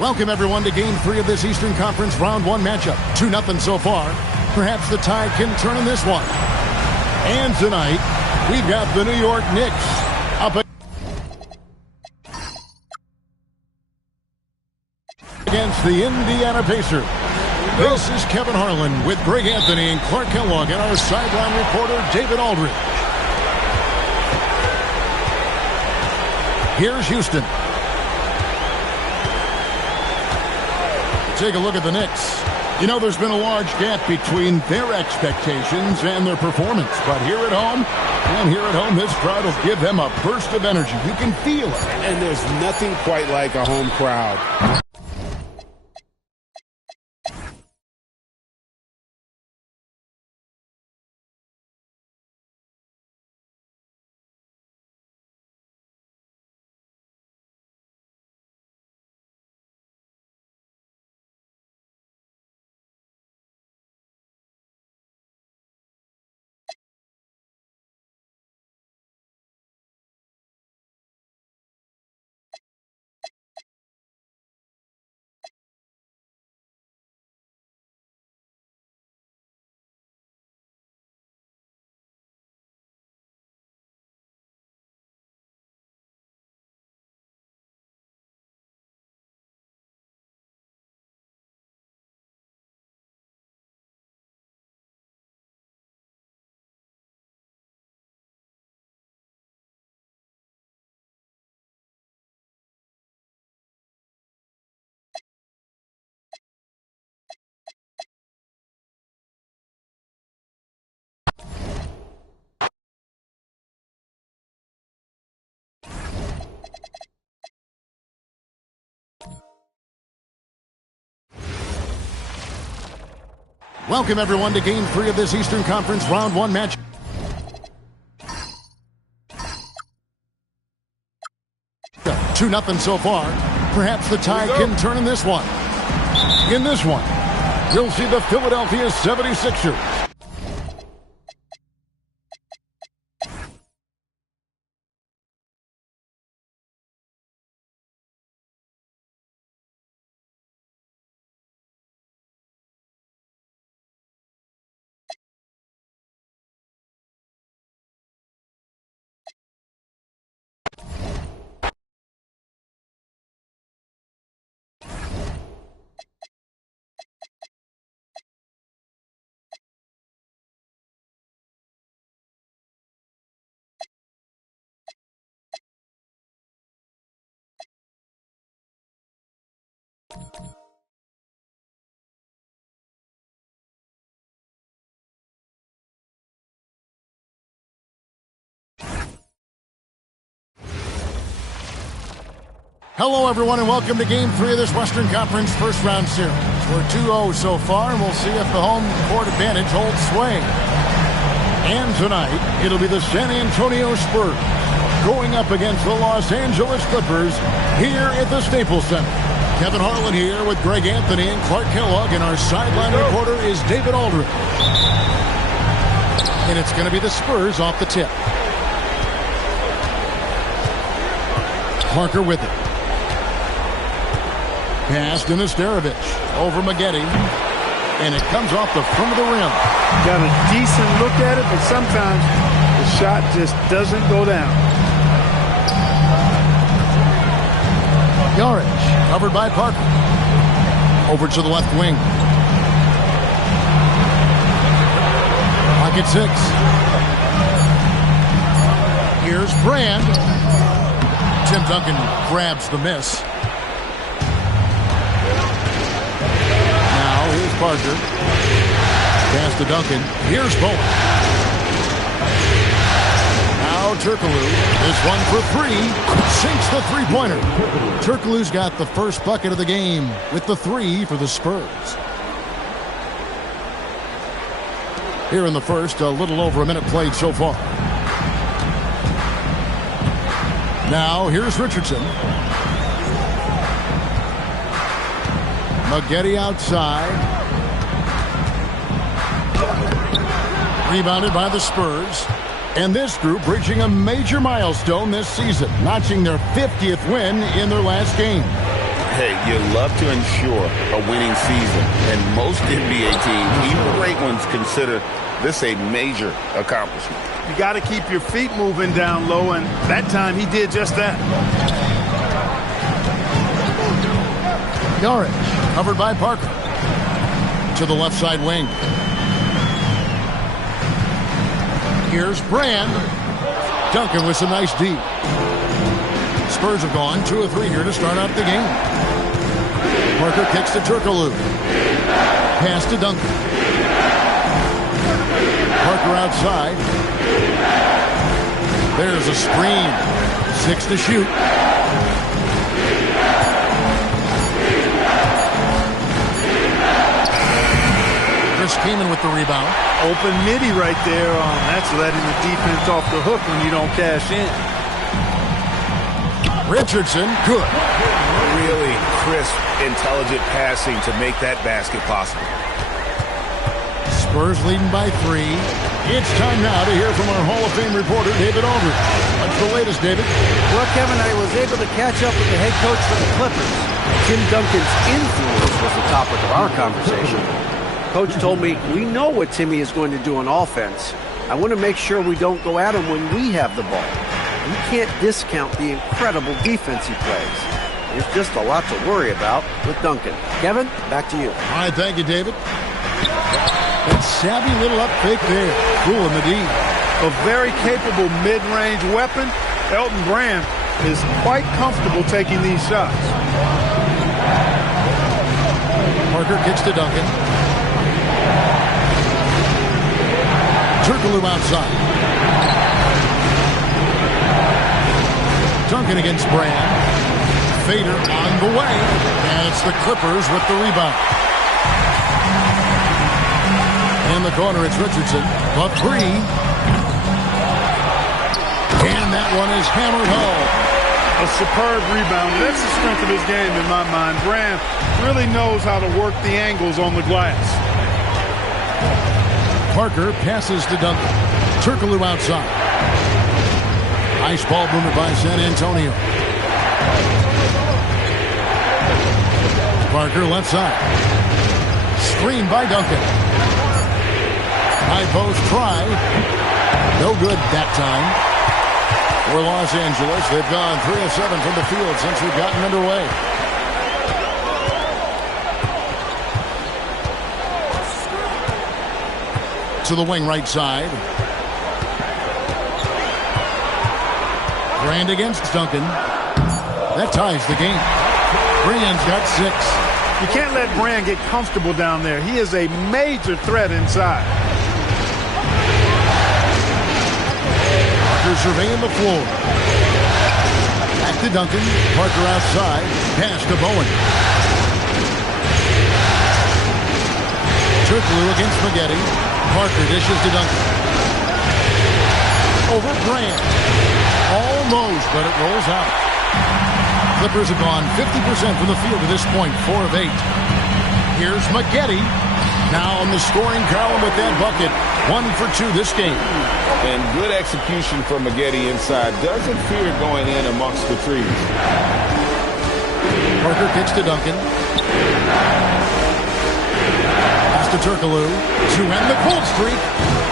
Welcome, everyone, to Game 3 of this Eastern Conference Round 1 matchup. 2-0 so far. Perhaps the tide can turn in this one. And tonight, we've got the New York Knicks up against the Indiana Pacers. This is Kevin Harlan with Greg Anthony and Clark Kellogg and our sideline reporter, David Aldridge. Here's Houston. Take a look at the Knicks. You know, there's been a large gap between their expectations and their performance. But here at home, this crowd will give them a burst of energy. You can feel it. And there's nothing quite like a home crowd. Welcome, everyone, to Game 3 of this Eastern Conference Round 1 match. Two nothing so far. Perhaps the tide can turn in this one. In this one, you'll see the Philadelphia 76ers. Hello, everyone, and welcome to Game 3 of this Western Conference first round series. We're 2-0 so far, and we'll see if the home court advantage holds sway. And tonight, it'll be the San Antonio Spurs going up against the Los Angeles Clippers here at the Staples Center. Kevin Harlan here with Greg Anthony and Clark Kellogg, and our sideline reporter is David Aldridge. And it's going to be the Spurs off the tip. Parker with it. Pass to Nesterovic over Maggette, and it comes off the front of the rim. Got a decent look at it, but sometimes the shot just doesn't go down. Yarich covered by Parker. Over to the left wing. Pocket 6. Here's Brand. Tim Duncan grabs the miss. Here's Parker. Pass to Duncan. Here's Bowen. Now Turkoglu. This one for three. Sinks the three-pointer. Turkoglu's got the first bucket of the game with the three for the Spurs. Here in the first, a little over a minute played so far. Now here's Richardson. Maggette outside. Rebounded by the Spurs. And this group reaching a major milestone this season, notching their 50th win in their last game. Hey, you love to ensure a winning season, and most NBA teams, even great ones, consider this a major accomplishment. You got to keep your feet moving down low, and that time he did just that. Yarich, covered by Parker. To the left side wing. Here's Brand. Duncan with some nice D. Spurs have gone 2 of 3 here to start out the game. Parker kicks to Turkoglu. Pass to Duncan. Parker outside. There's a screen. 6 to shoot. Chris Kaman with the rebound. Open midi right there. That's letting the defense off the hook when you don't cash in. Richardson, good. Really crisp, intelligent passing to make that basket possible. Spurs leading by 3. It's time now to hear from our Hall of Fame reporter, David Aldridge. What's the latest, David? Well, Kevin, I was able to catch up with the head coach for the Clippers. Tim Duncan's influence was the topic of our conversation. Coach told me, we know what Timmy is going to do on offense. I want to make sure we don't go at him when we have the ball. You can't discount the incredible defense he plays. There's just a lot to worry about with Duncan. Kevin, back to you. All right, thank you, David. That savvy little up fake there. Cool in the D. A very capable mid-range weapon. Elton Brand is quite comfortable taking these shots. Parker kicks to Duncan. Turkoglu outside. Duncan against Brand. Fader on the way. And it's the Clippers with the rebound. In the corner, it's Richardson. But 3. And that one is hammered home. A superb rebound. That's the strength of his game in my mind. Brand really knows how to work the angles on the glass. Parker passes to Duncan. Turkoglu outside. Ice ball movement by San Antonio. Parker left side. Screen by Duncan. High post try. No good that time. For Los Angeles, they've gone 3 of 7 from the field since we've gotten underway. To the wing right side. Brand against Duncan. That ties the game. Brand's got 6. You can't let Brand get comfortable down there. He is a major threat inside. Parker surveying the floor. Back to Duncan. Parker outside. Pass to Bowen. Turkoglu against Spaghetti. Parker dishes to Duncan. Over Brand. Almost, but it rolls out. Clippers have gone 50% from the field to this point, 4 of 8. Here's Spaghetti. Now on the scoring column with that bucket. 1 for 2 this game. And good execution from Spaghetti inside. Doesn't fear going in amongst the trees. Parker kicks to Duncan. To Turkoglu to end the cold streak.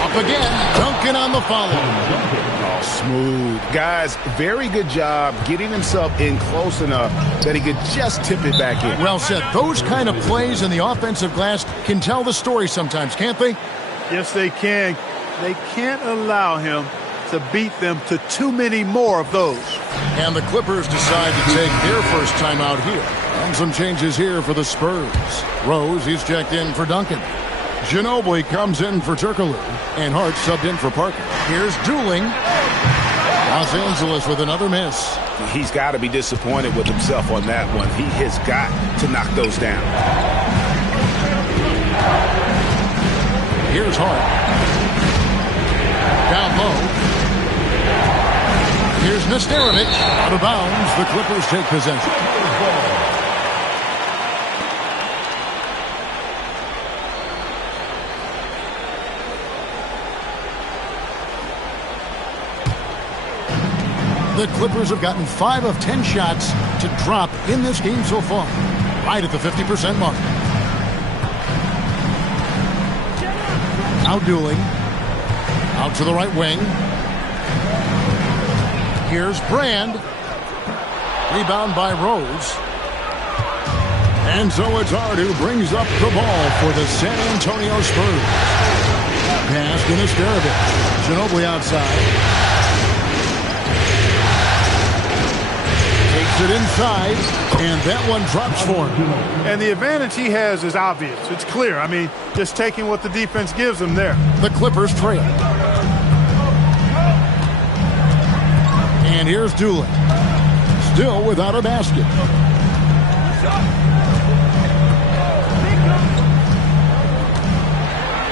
Up again. Duncan on the follow. Oh, smooth. Guys, very good job getting himself in close enough that he could just tip it back in. Well said. Those kind of plays in the offensive glass can tell the story sometimes, can't they? Yes, they can. They can't allow him to beat them to too many more of those. And the Clippers decide to take their first time out here. And some changes here for the Spurs. Rose, he's checked in for Duncan. Ginobili comes in for Turkoglu. And Hart subbed in for Parker. Here's Dooling. Los Angeles with another miss. He's got to be disappointed with himself on that one. He has got to knock those down. Here's Hart. Down low. Here's Nesterovic. Out of bounds. The Clippers take possession. The Clippers have gotten 5 of 10 shots to drop in this game so far. Right at the 50% mark. Now Dooley. Out to the right wing. Here's Brand. Rebound by Rose. And so it's Hart who brings up the ball for the San Antonio Spurs. Pass to Nesterovic. Ginobili outside. Takes it inside, and that one drops for him. And the advantage he has is obvious. It's clear. I mean, just taking what the defense gives him there. The Clippers trail. And here's Dooley. Still without a basket.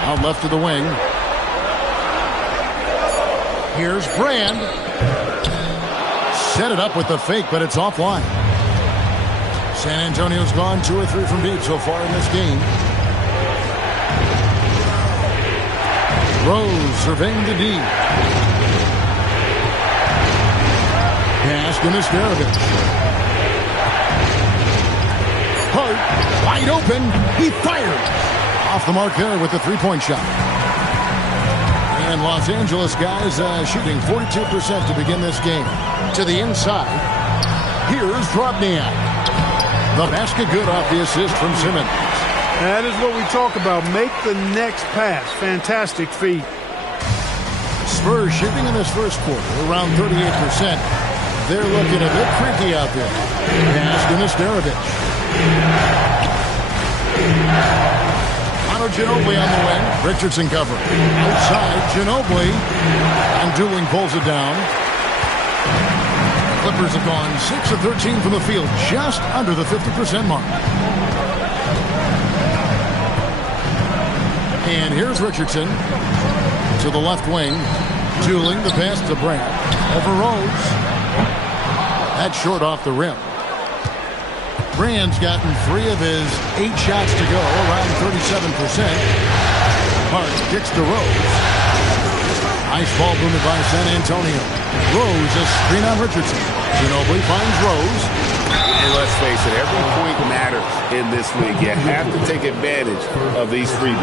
Out left to the wing. Here's Brand. Set it up with the fake, but it's offline. San Antonio's gone 2 or 3 from deep so far in this game. Rose surveying the D. Pass to Nesterovic. Hart, wide open. He fires. Off the mark there with the three-point shot. And Los Angeles guys shooting 42% to begin this game. To the inside. Here's Drobniak. The basket good off the assist from Simmons. That is what we talk about. Make the next pass. Fantastic feat. Spurs shooting in this first quarter around 38%. They're looking a bit creaky out there. Pass to Nesterovic. Ginobili on the wing. Richardson covering. Outside, Ginobili. And Dooley pulls it down. Clippers have gone 6 of 13 from the field, just under the 50% mark. And here's Richardson to the left wing. Dooley, the pass to Brand. Over Rose. That's short off the rim. Brand's gotten 3 of his 8 shots to go, around 37%. Hart kicks to Rose. Nice ball boomed by San Antonio. Rose, a screen on Richardson. Ginobili finds Rose. And let's face it, every point matters in this league. You have to take advantage of these freebies.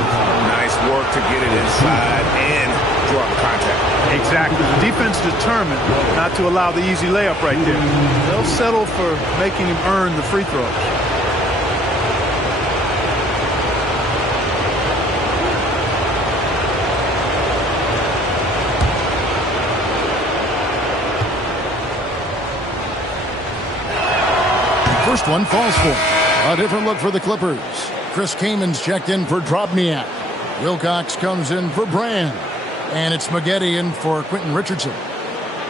Nice work to get it inside and draw the contact. Exactly. The defense determined not to allow the easy layup right there. They'll settle for making him earn the free throws. First one falls for. A different look for the Clippers. Chris Kaman's checked in for Drobniak. Wilcox comes in for Brand. And it's Maggette in for Quentin Richardson.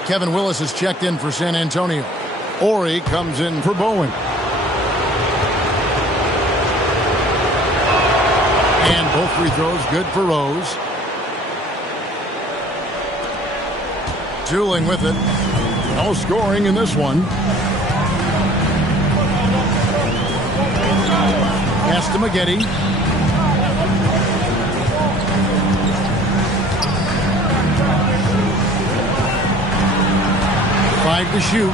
Kevin Willis is checked in for San Antonio. Ori comes in for Bowen. And both free throws good for Rose. Tooling with it. No scoring in this one. Pass to Maggette. 5 to shoot.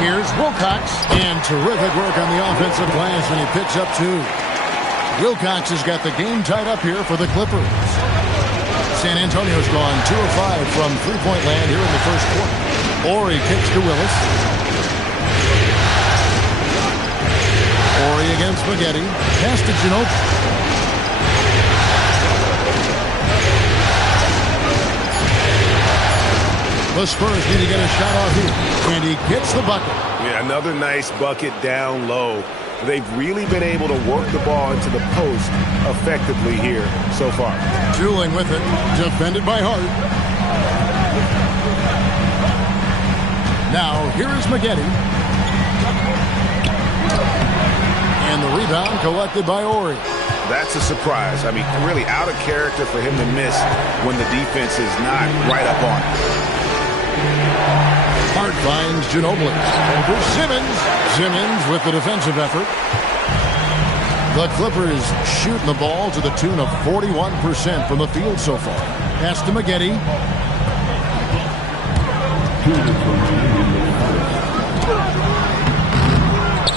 Here's Wilcox, and terrific work on the offensive glass, and he picks up 2. Wilcox has got the game tied up here for the Clippers. San Antonio's gone 2 of 5 from three-point land here in the first quarter. Ori kicks to Willis. Ori against Maggette. Pass to Ginobili. The Spurs need to get a shot off here. And he gets the bucket. Yeah, another nice bucket down low. They've really been able to work the ball into the post effectively here so far. Tooling with it. Defended by Hart. Now, here is Maggette. And the rebound collected by Ori. That's a surprise. I mean, really out of character for him to miss when the defense is not right up on it. Hart finds Ginobili. Over Simmons. Simmons with the defensive effort. The Clippers shooting the ball to the tune of 41% from the field so far. Pass to Maggette.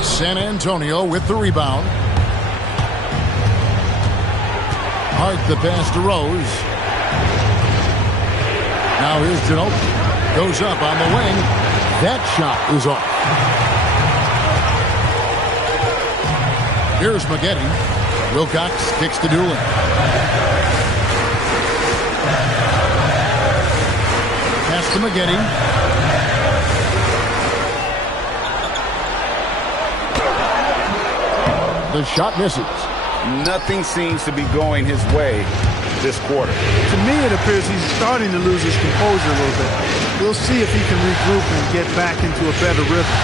San Antonio with the rebound. Hart the pass to Rose. Now here's Ginobili. Goes up on the wing. That shot is off. Here's Maggette. Wilcox kicks to Doolin. Pass to Maggette. The shot misses. Nothing seems to be going his way this quarter. To me, it appears he's starting to lose his composure a little bit. We'll see if he can regroup and get back into a better rhythm.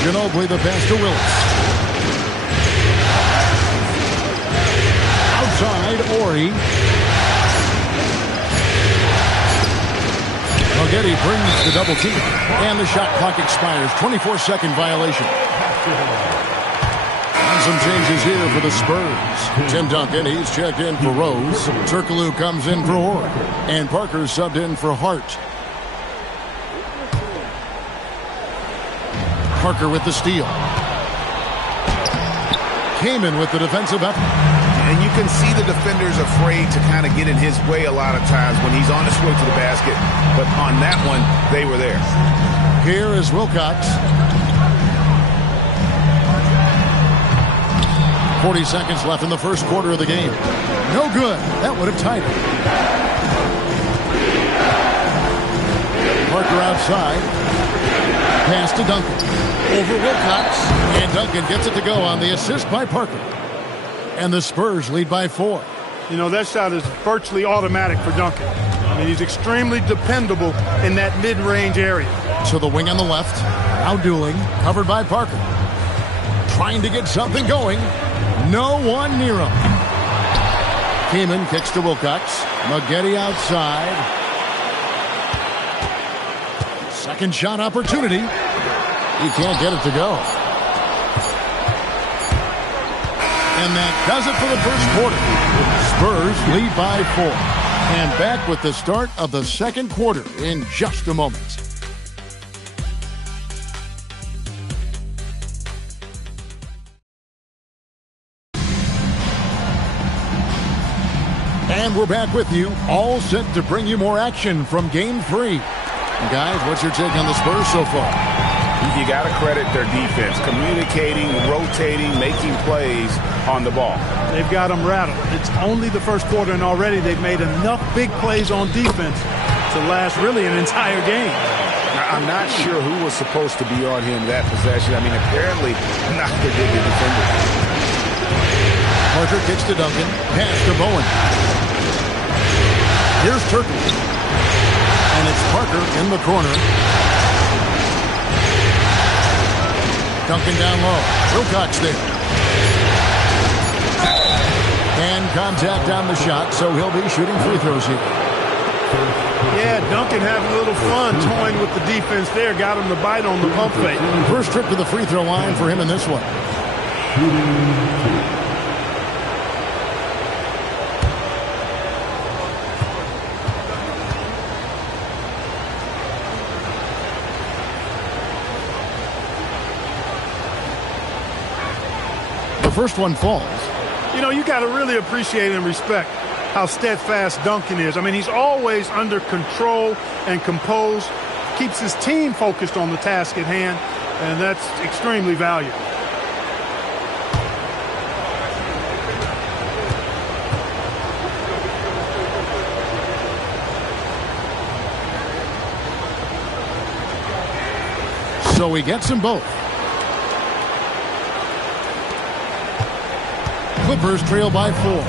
Ginobili the pass to Willis. Outside, Ori. Maggette brings the double team. And the shot clock expires. 24-second violation. And some changes here for the Spurs. Tim Duncan, he's checked in for Rose. Turkoglu comes in for Ori. And Parker subbed in for Hart. Parker with the steal. Kaman with the defensive effort. And you can see the defenders afraid to kind of get in his way a lot of times when he's on his way to the basket. But on that one, they were there. Here is Wilcox. 40 seconds left in the first quarter of the game. No good. That would have tied it. Parker outside. Pass to Duncan. Over Wilcox. And Duncan gets it to go on the assist by Parker. And the Spurs lead by 4. You know, that shot is virtually automatic for Duncan. I mean, he's extremely dependable in that mid-range area. To the wing on the left. Now Dooling. Covered by Parker. Trying to get something going. No one near him. Kaman kicks to Wilcox. Maggette outside. Second shot opportunity. He can't get it to go. And that does it for the first quarter. Spurs lead by 4. And back with the start of the second quarter in just a moment. And we're back with you, all set to bring you more action from Game 3. Guys, what's your take on the Spurs so far? You got to credit their defense, communicating, rotating, making plays on the ball. They've got them rattled. It's only the first quarter, and already they've made enough big plays on defense to last really an entire game. I'm not sure who was supposed to be on him that possession. I mean, apparently not the defender. Parker kicks to Duncan. Pass to Bowen. Here's Turkoglu. And it's Parker in the corner. Duncan down low. Wilcox there. And contact on the shot, so he'll be shooting free throws here. Yeah, Duncan having a little fun toying with the defense there. Got him to bite on the pump fake. First trip to the free throw line for him in this one. First one falls. You know, you got to really appreciate and respect how steadfast Duncan is. I mean, he's always under control and composed, keeps his team focused on the task at hand, and that's extremely valuable. So he gets them both. Clippers trail by 4.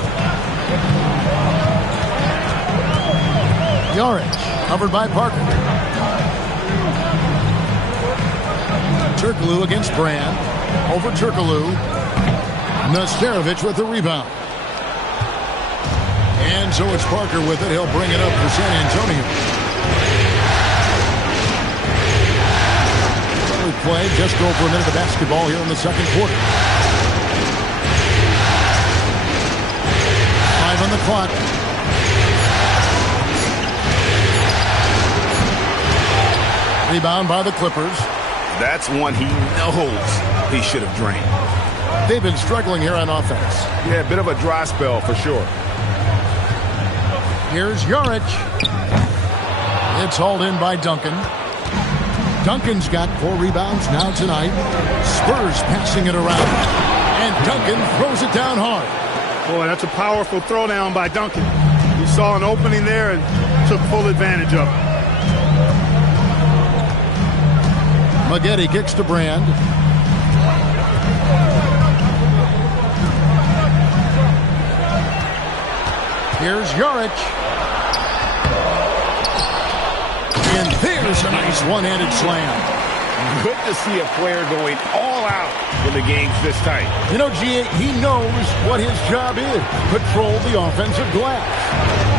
Yarich covered by Parker. Turkoglu against Brand. Over Turkoglu. Nesterovic with the rebound. And so it's Parker with it. He'll bring it up for San Antonio. We played just over a minute of basketball here in the second quarter. On the clock. Rebound by the Clippers. That's one he knows he should have drained. They've been struggling here on offense. Yeah, a bit of a dry spell for sure. Here's Jaric. It's hauled in by Duncan. Duncan's got 4 rebounds now tonight. Spurs passing it around. And Duncan throws it down hard. Boy, that's a powerful throwdown by Duncan. He saw an opening there and took full advantage of it. Maggette kicks to Brand. Here's Jaric. And there's a nice one-handed slam. Good to see a player going all out when the game's this tight. You know, G.A., he knows what his job is. Control the offensive glass.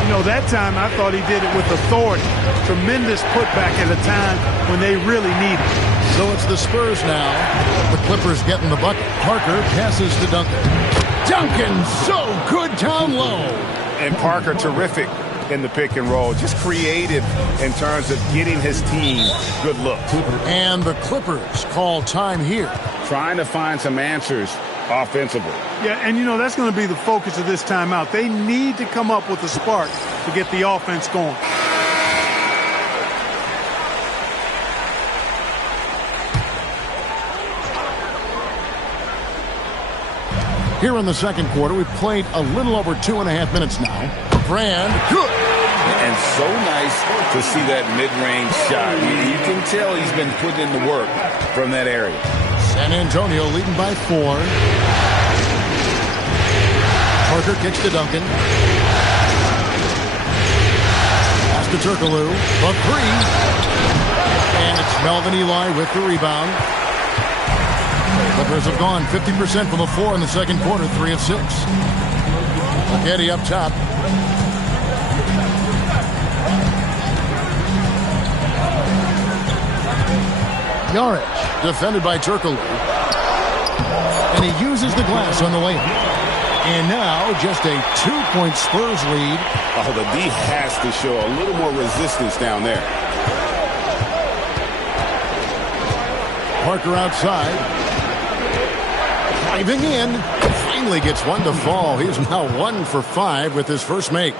You know, that time I thought he did it with authority. Tremendous putback at a time when they really need it. So it's the Spurs now. The Clippers getting the bucket. Parker passes to Duncan. Duncan, so good down low. And Parker, terrific in the pick and roll. Just creative in terms of getting his team good looks. And the Clippers call time here. Trying to find some answers offensively. Yeah, and you know, that's going to be the focus of this timeout. They need to come up with a spark to get the offense going. Here in the second quarter, we've played a little over 2.5 minutes now. Brand, good. And so nice to see that mid-range shot. You can tell he's been putting in the work from that area. San Antonio leading by 4. Parker kicks to Duncan. Pass to Turkoglu. The 3. And it's Melvin Ely with the rebound. Clippers have gone 50% from the floor in the second quarter, 3 of 6. Maggette up top. Jaric, defended by Turkoglu. And he uses the glass on the layup. And now just a 2-point Spurs lead. Oh, the D has to show a little more resistance down there. Parker outside. Driving in, finally gets one to fall. He's now 1 for 5 with his first make.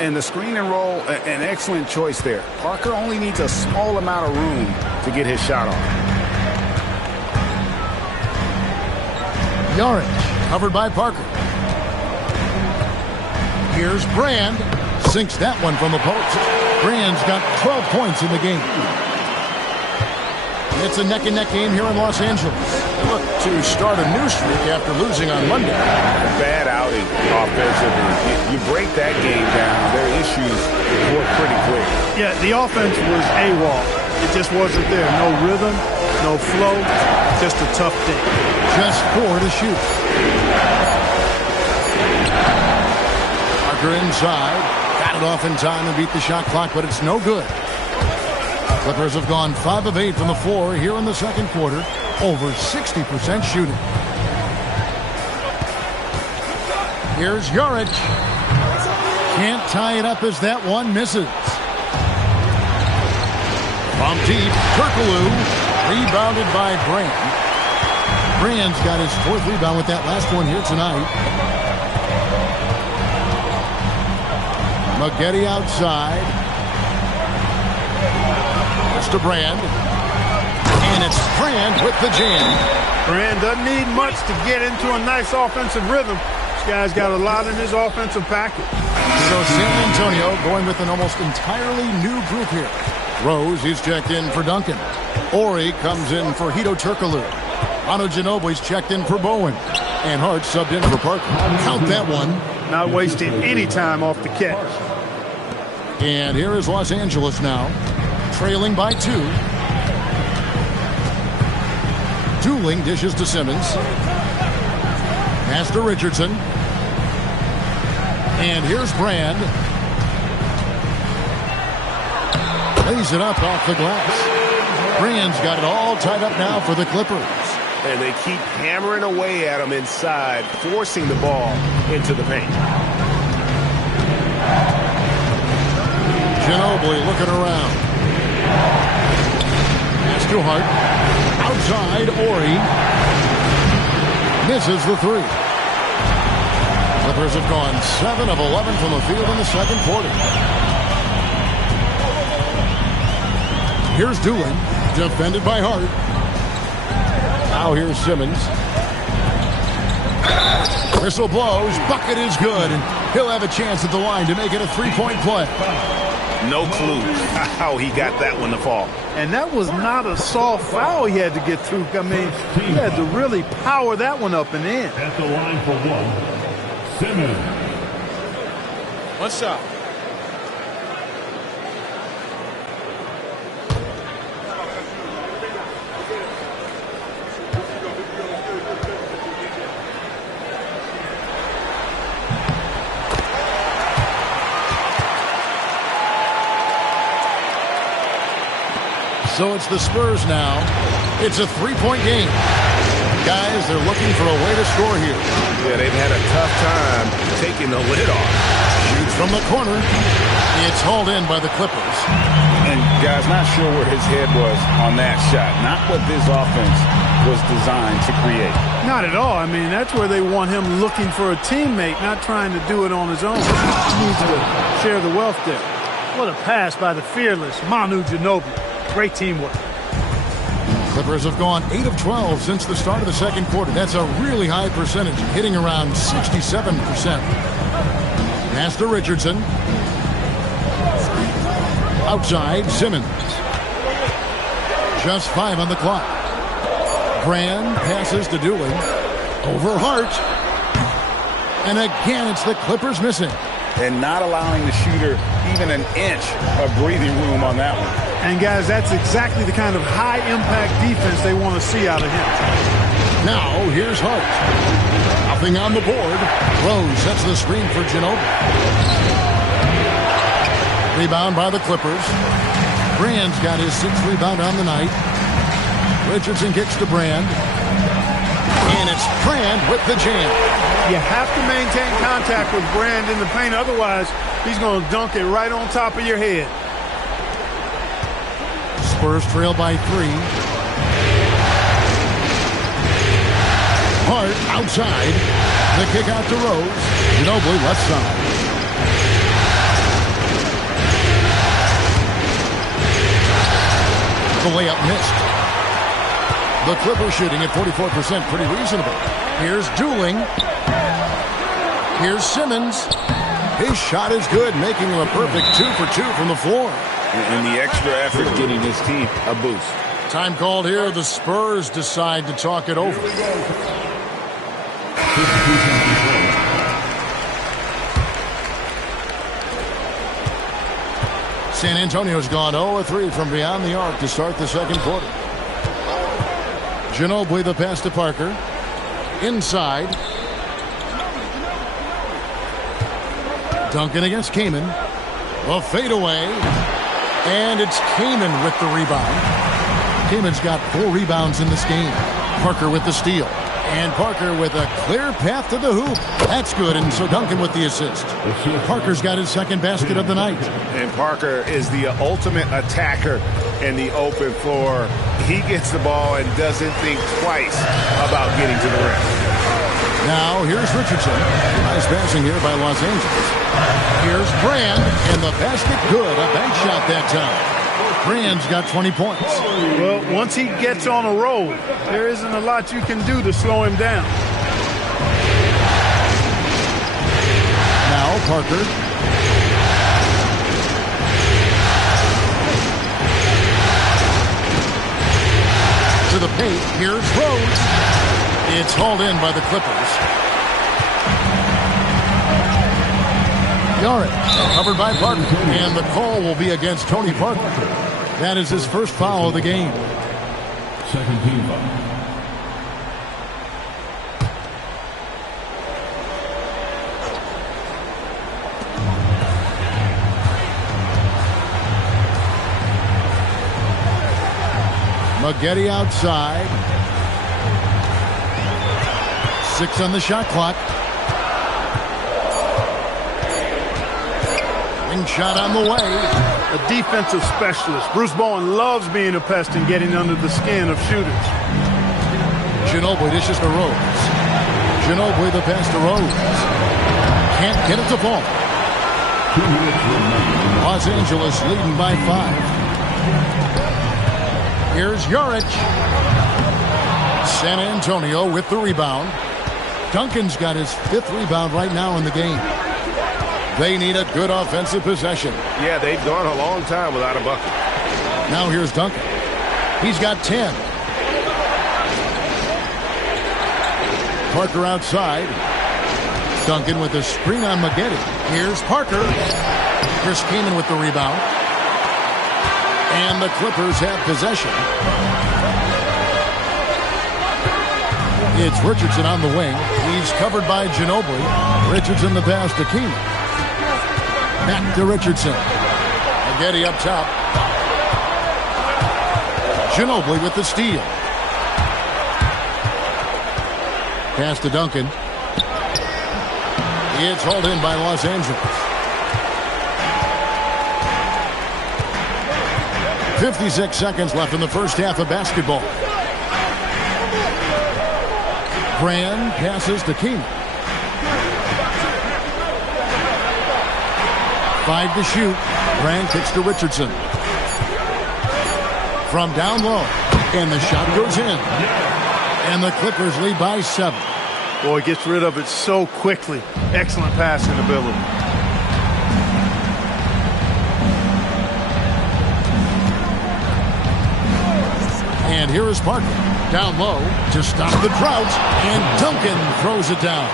And the screen and roll, an excellent choice there. Parker only needs a small amount of room to get his shot off. Jaric, covered by Parker. Here's Brand. Sinks that one from the post. Brand's got 12 points in the game. It's a neck-and-neck game here in Los Angeles. They look to start a new streak after losing on Monday. Bad outing offensively. You break that game down, their issues were pretty quick. Yeah, the offense was AWOL. It just wasn't there. No rhythm, no flow, just a tough day. Just 4 to shoot. Parker inside. Got it off in time and beat the shot clock, but it's no good. Clippers have gone 5 of 8 from the floor here in the second quarter. Over 60% shooting. Here's Jaric. Can't tie it up as that one misses. From deep, Turkoglu. Rebounded by Brand. Brand's got his 4th rebound with that last one here tonight. Maggette outside. To Brand. And it's Brand with the jam. Brand doesn't need much to get into a nice offensive rhythm. This guy's got a lot in his offensive package. So San Antonio going with an almost entirely new group here. Rose, he's checked in for Duncan. Ori comes in for Hito Turkoglu. Manu Ginobili's checked in for Bowen. And Hart subbed in for Parker. Count that one. Not wasting any time off the catch. And here is Los Angeles now. Trailing by 2. Dooling dishes to Simmons. Pass to Richardson. And here's Brand. Lays it up off the glass. Brand's got it all tied up now for the Clippers. And they keep hammering away at him inside, forcing the ball into the paint. Ginobili looking around. Pass to Hart. Outside, Ori. Misses the three. Clippers have gone 7 of 11 from the field in the second quarter. Here's Doolin, defended by Hart. Now here's Simmons. Whistle blows. Bucket is good, and he'll have a chance at the line to make it a three-point play. No clue how he got that one to fall. And that was not a soft foul he had to get through. I mean, he had to really power that one up and in. At the line for one, Simmons. One shot. So it's the Spurs now. It's a three-point game. Guys, they're looking for a way to score here. Yeah, they've had a tough time taking the lid off. Shoots from the corner. It's hauled in by the Clippers. And, guys, not sure where his head was on that shot. Not what this offense was designed to create. Not at all. I mean, that's where they want him looking for a teammate, not trying to do it on his own. He needs to share the wealth there. What a pass by the fearless Manu Ginobili. Great teamwork. Clippers have gone 8 of 12 since the start of the second quarter. That's a really high percentage, hitting around 67%. Pass to Richardson. Outside, Simmons. Just 5 on the clock. Brand passes to Doolin. Over Hart. And again, it's the Clippers missing. And not allowing the shooter even an inch of breathing room on that one. And, guys, that's exactly the kind of high-impact defense they want to see out of him. Now, here's Hart. Nothing on the board. Rose sets the screen for Ginobili. Rebound by the Clippers. Brand's got his 6th rebound on the night. Richardson kicks to Brand. And it's Brand with the jam. You have to maintain contact with Brand in the paint. Otherwise, he's going to dunk it right on top of your head. Spurs trail by 3. Hart outside. The kick out to Rose. Ginobili left side. The layup missed. The Clippers shooting at 44%, pretty reasonable. Here's Doolin. Here's Simmons. His shot is good, making him a perfect 2 for 2 from the floor. And the extra effort getting his team a boost. Time called here. The Spurs decide to talk it over. San Antonio's gone 0-3 from beyond the arc to start the second quarter. Ginobili the pass to Parker. Inside. Duncan against Kaman. A fadeaway. And it's Kaman with the rebound. Kaman's got 4 rebounds in this game. Parker with the steal. And Parker with a clear path to the hoop. That's good, and so Duncan with the assist. Parker's got his second basket of the night. And Parker is the ultimate attacker in the open floor. He gets the ball and doesn't think twice about getting to the rim. Now, here's Richardson. Nice passing here by Los Angeles. Here's Brand, and the basket good. A bank shot that time. Brand's got 20 points. Well, once he gets on a roll, there isn't a lot you can do to slow him down. Now, Parker. To the paint. Here's Rose. It's hauled in by the Clippers. Yarick, covered by Parker, and the call will be against Tony Parker. That is his first foul of the game. Second team foul. Maggette outside. 6 on the shot clock. Second shot on the way. A defensive specialist. Bruce Bowen loves being a pest and getting under the skin of shooters. Ginobili dishes to Rose. Ginobili the pass to Rose. Can't get it to fall. Los Angeles leading by 5. Here's Jaric. San Antonio with the rebound. Duncan's got his 5th rebound right now in the game. They need a good offensive possession. Yeah, they've gone a long time without a bucket. Now here's Duncan. He's got 10. Parker outside. Duncan with a screen on Maggette. Here's Parker. Chris Kaman with the rebound. And the Clippers have possession. It's Richardson on the wing. He's covered by Ginobili. Richardson the pass to Kaman. Back to Richardson. Maggette up top. Ginobili with the steal. Pass to Duncan. It's hauled in by Los Angeles. 56 seconds left in the first half of basketball. Brand passes to King. 5 to shoot. Brand kicks to Richardson. From down low. And the shot goes in. And the Clippers lead by 7. Boy, gets rid of it so quickly. Excellent passing ability. And here is Parker. Down low to stop the drought. And Duncan throws it down.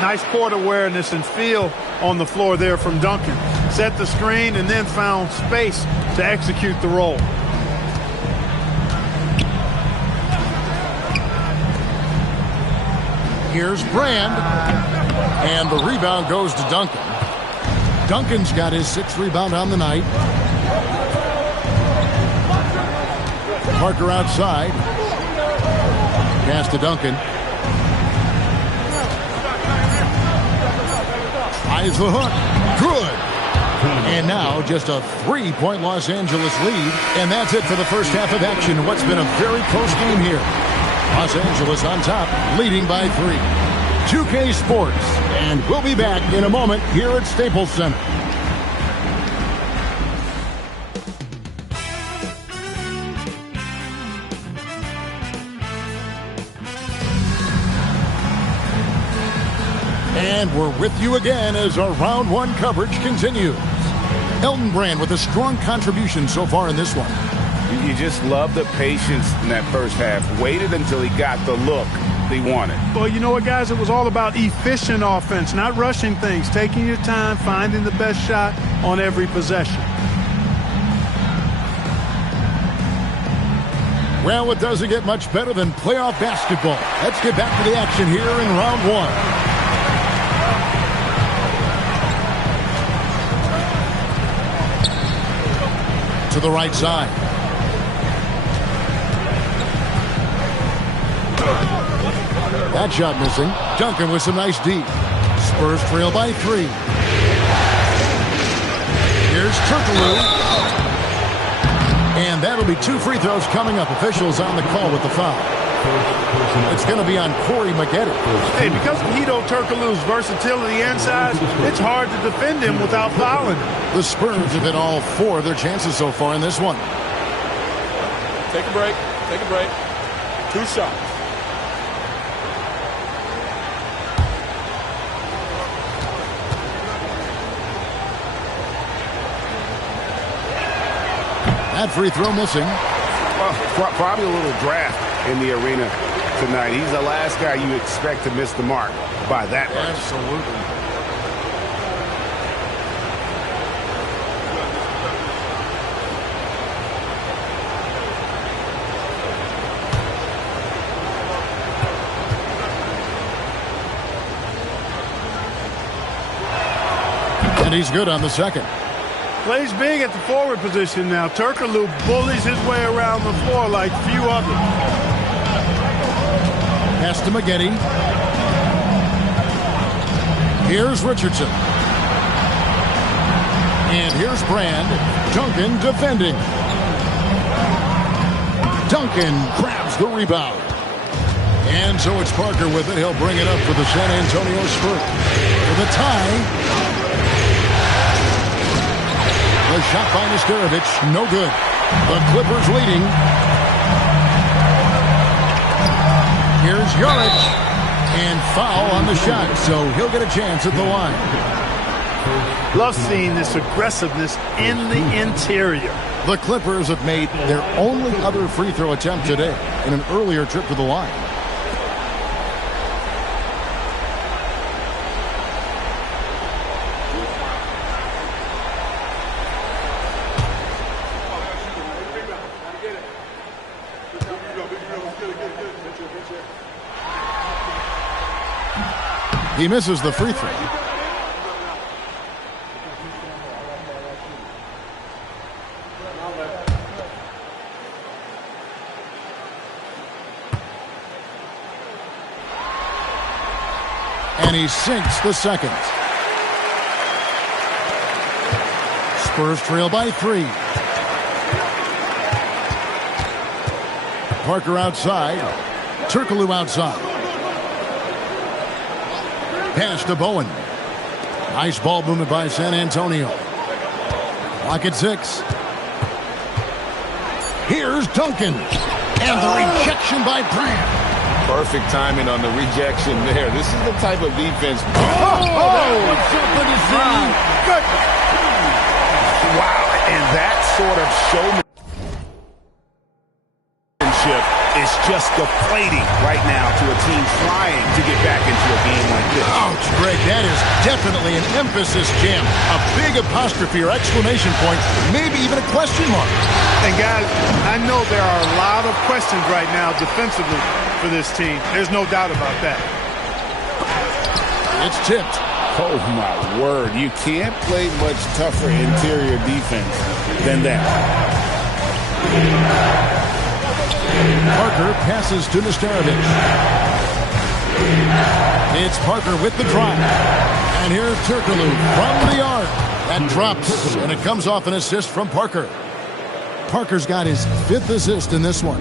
Nice court awareness and feel on the floor there from Duncan. Set the screen and then found space to execute the roll. Here's Brand. And the rebound goes to Duncan. Duncan's got his 6th rebound on the night. Parker outside. Pass to Duncan. Tries the hook. Good. And now just a 3-point Los Angeles lead. And that's it for the first half of action. What's been a very close game here. Los Angeles on top, leading by 3. 2K Sports. And we'll be back in a moment here at Staples Center. And we're with you again as our round 1 coverage continues. Elton Brand with a strong contribution so far in this one. You just love the patience in that first half. Waited until he got the look he wanted. Well, you know what, guys? It was all about efficient offense, not rushing things, taking your time, finding the best shot on every possession. Well, it doesn't get much better than playoff basketball. Let's get back to the action here in round 1. To the right side. That shot missing. Duncan with some nice D. Spurs trail by 3. Here's Turkoglu. And that'll be 2 free throws coming up. Officials on the call with the foul. It's going to be on Corey Maggette. Hey, because of Hedo Turkoglu's versatility and size, it's hard to defend him without fouling. The Spurs have hit all 4 of their chances so far in this one. Take a break. Take a break. 2 shots. That free throw missing. Well, probably a little draft in the arena tonight. He's the last guy you expect to miss the mark by that much. Absolutely. And he's good on the second. Plays big at the forward position now. Turkoglu bullies his way around the floor like few others. Pass to Maggette. Here's Richardson. And here's Brand. Duncan defending. Duncan grabs the rebound. And so it's Parker with it. He'll bring it up for the San Antonio Spurs. For the tie. The shot by Nesterovic, no good. The Clippers leading. Here's Jaric. And foul on the shot, so he'll get a chance at the line. Love seeing this aggressiveness in the interior. The Clippers have made their only other free throw attempt today in an earlier trip to the line. He misses the free throw. And he sinks the second. Spurs trail by 3. Parker outside. Turkoglu outside. Pass to Bowen. Nice ball movement by San Antonio. Clock at 6. Here's Duncan. And the rejection by Brand. Perfect timing on the rejection there. This is the type of defense. That was something to see. Good. Wow, and that sort of showmanship is just deflating right now to a team trying to get back into a game like this. Ouch, Greg, that is definitely an emphasis jam. A big apostrophe or exclamation point, maybe even a question mark. And guys, I know there are a lot of questions right now defensively for this team. There's no doubt about that. It's tipped. Oh, my word. You can't play much tougher interior defense than that. Parker passes to Nesterovic. It's Parker with the drive. And here's Turkoglu from the arc. That drops, and it comes off an assist from Parker. Parker's got his 5th assist in this one.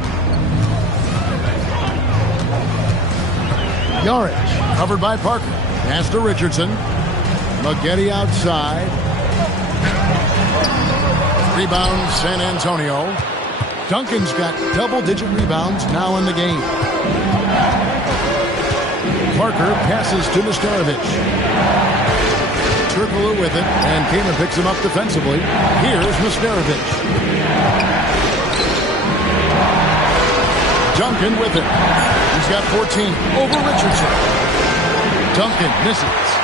Jaric covered by Parker. Pass to Richardson. Maggette outside. Rebound San Antonio. Duncan's got double-digit rebounds now in the game. Parker passes to Nesterovic. Turkoglu with it, and Kamen picks him up defensively. Here's Nesterovic. Duncan with it. He's got 14 over Richardson. Duncan misses.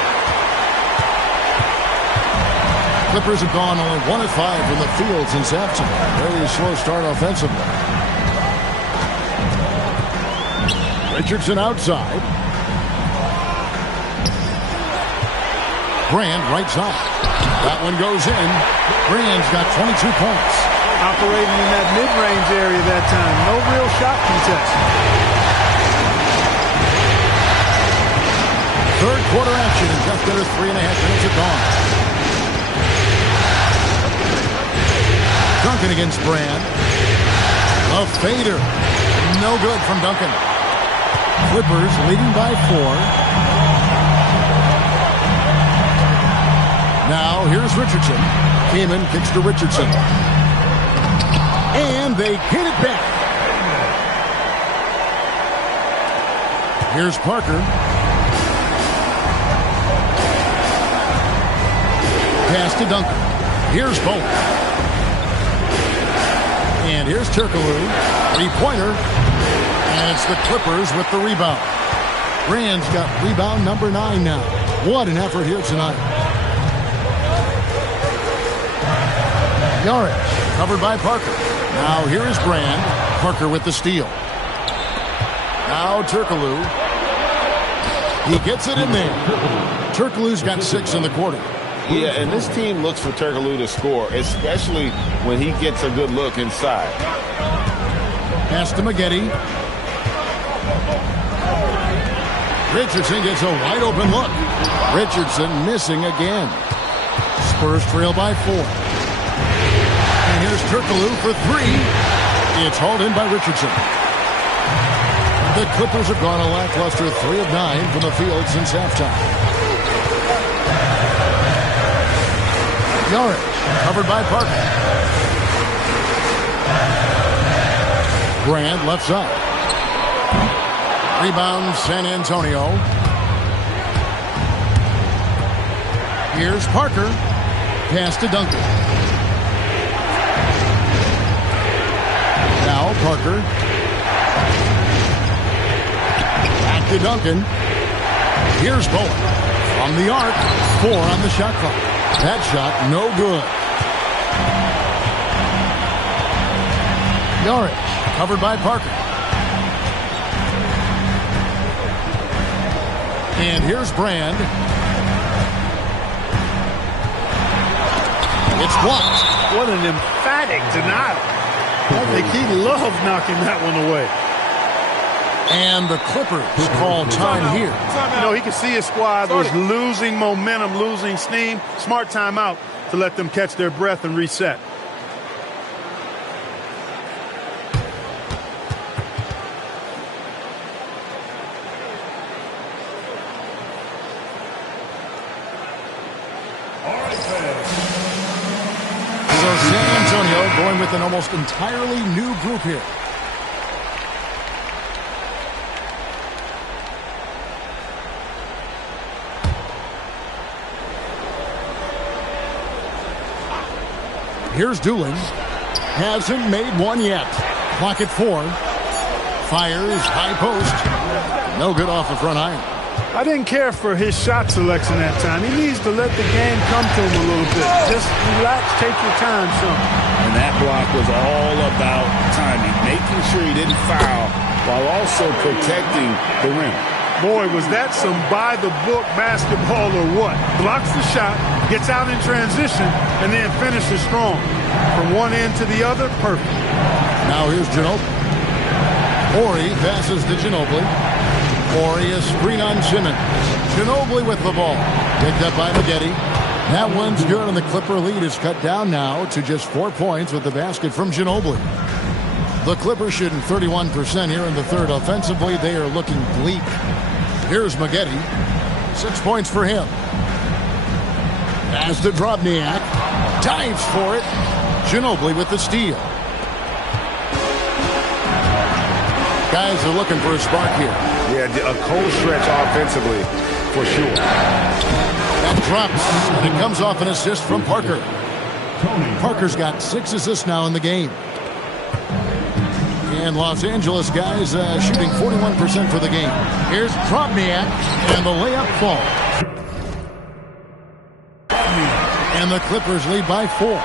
Clippers have gone only 1 of 5 from the field since halftime. Very slow start offensively. Richardson outside. Brand right side. That one goes in. Brand's got 22 points. Operating in that mid-range area that time. No real shot contest. Third quarter action in just under 3.5 minutes of gone. Duncan against Brand. A fader. No good from Duncan. Clippers leading by 4. Now here's Richardson. Kamen kicks to Richardson. And they get it back. Here's Parker. Pass to Duncan. Here's Bowen. And here's Turkoglu. 3-pointer. And it's the Clippers with the rebound. Brand's got rebound number 9 now. What an effort here tonight. Jaric covered by Parker. Now here is Brand. Parker with the steal. Now Turkoglu. He gets it in there. Turkoglu's got 6 in the quarter. Yeah, and this team looks for Turkoglu to score, especially when he gets a good look inside. Pass to Maggette. Richardson gets a wide open look. Richardson missing again. Spurs trail by 4. And here's Turkoglu for 3. It's hauled in by Richardson. The Clippers have gone a lackluster 3 of 9 from the field since halftime. Yarick, covered by Parker. Grant left side. Rebound San Antonio. Here's Parker. Pass to Duncan. Now Parker. Back to Duncan. Here's Bowen. From the arc. 4 on the shot clock. That shot no good. Yarick covered by Parker. And here's Brand. It's blocked. What an emphatic denial. I think he loved knocking that one away. And the Clippers call time here. You know, he could see his squad was losing momentum, losing steam. Smart timeout to let them catch their breath and reset. So San Antonio going with an almost entirely new group here. Here's Doolin. Hasn't made one yet. Clock at 4. Fires high post. No good off the front iron. I didn't care for his shot selection that time. He needs to let the game come to him a little bit. Just relax, take your time, son. And that block was all about timing, making sure he didn't foul while also protecting the rim. Boy, was that some by-the-book basketball or what? Blocks the shot, gets out in transition, and then finishes strong. From one end to the other, perfect. Now here's Ginobili. Horry passes to Ginobili. Horry is screen on Simmons. Ginobili with the ball. Picked up by Maggette. That one's good, and the Clipper lead is cut down now to just 4 points with the basket from Ginobili. The Clippers shooting 31% here in the third. Offensively, they are looking bleak. Here's Maggette. 6 points for him. As to Drobniak. Dives for it. Ginobili with the steal. Guys are looking for a spark here. Yeah, a cold stretch offensively, for sure. That drops, and it comes off an assist from Parker. Parker's got 6 assists now in the game. And Los Angeles guys shooting 41% for the game. Here's Drobniak, and the layup falls. And the Clippers lead by 4.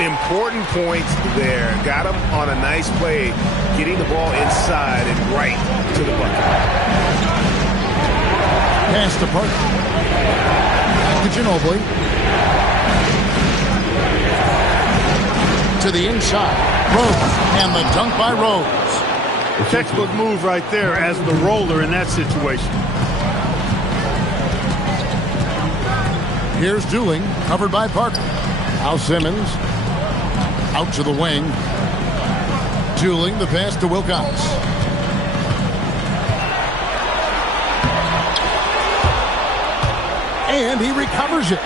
Important points there. Got him on a nice play, getting the ball inside and right to the bucket. Pass to Parker. Back to Ginobili. To the inside. Rose. And the dunk by Rose. Textbook move right there as the roller in that situation. Here's Doolin, covered by Parker. Now Simmons. Out to the wing. Doolin, the pass to Wilcox. And he recovers it.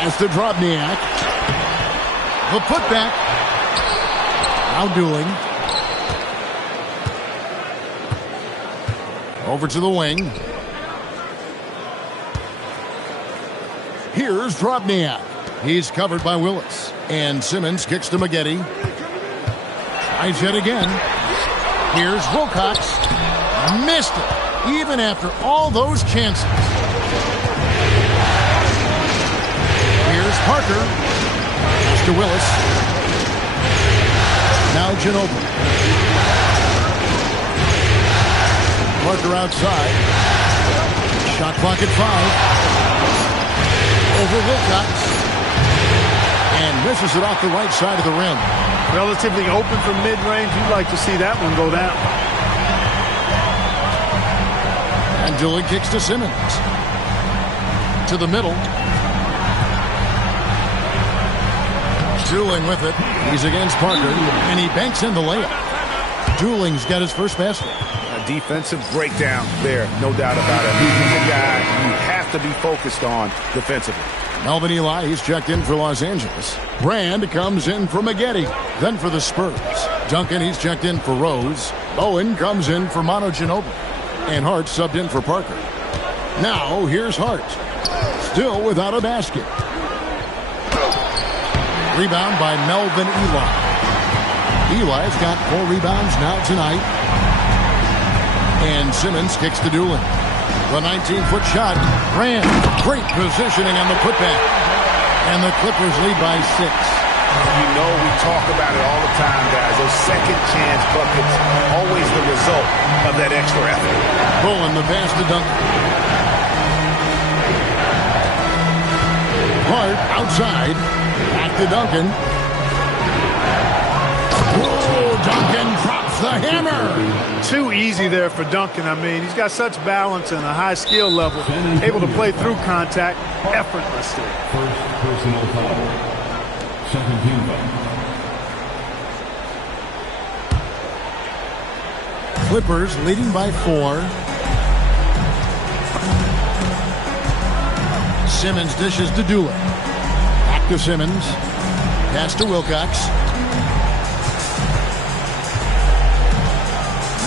As to Drobniak. The putback. Now Doolin. Over to the wing. Here's Drobniak. He's covered by Willis. And Simmons kicks to Maggette. Tries it again. Here's Wilcox. Missed it, even after all those chances. Here's Parker. Pass to Willis. Now Ginobili. Parker outside. Shot clock at 5. Over Wilcox. And misses it off the right side of the rim. Relatively open from mid-range. You'd like to see that one go down. And Doolin kicks to Simmons. To the middle. Dooling with it. He's against Parker, and he banks in the layup. Dooling's got his first basket. A defensive breakdown there, no doubt about it. He's a guy you have to be focused on defensively. Melvin Ely, he's checked in for Los Angeles. Brand comes in for Maggette, then for the Spurs. Duncan, he's checked in for Rose. Bowen comes in for Manu Ginobili. And Hart subbed in for Parker. Now, here's Hart. Still without a basket. Rebound by Melvin Ely. Eli's got 4 rebounds now tonight. And Simmons kicks to Dooling. The 19-foot shot. Brand. Great positioning on the putback. And the Clippers lead by 6. You know we talk about it all the time, guys. Those second chance buckets, always the result of that extra effort. Pulling the pass to Duncan. Hart outside. Back to Duncan. Oh, Duncan drops the hammer. Too easy there for Duncan. I mean, he's got such balance and a high skill level, able to play through contact effortlessly. First personal foul. Second team foul. Clippers leading by 4. Simmons dishes to Dooling. Back to Simmons. Pass to Wilcox.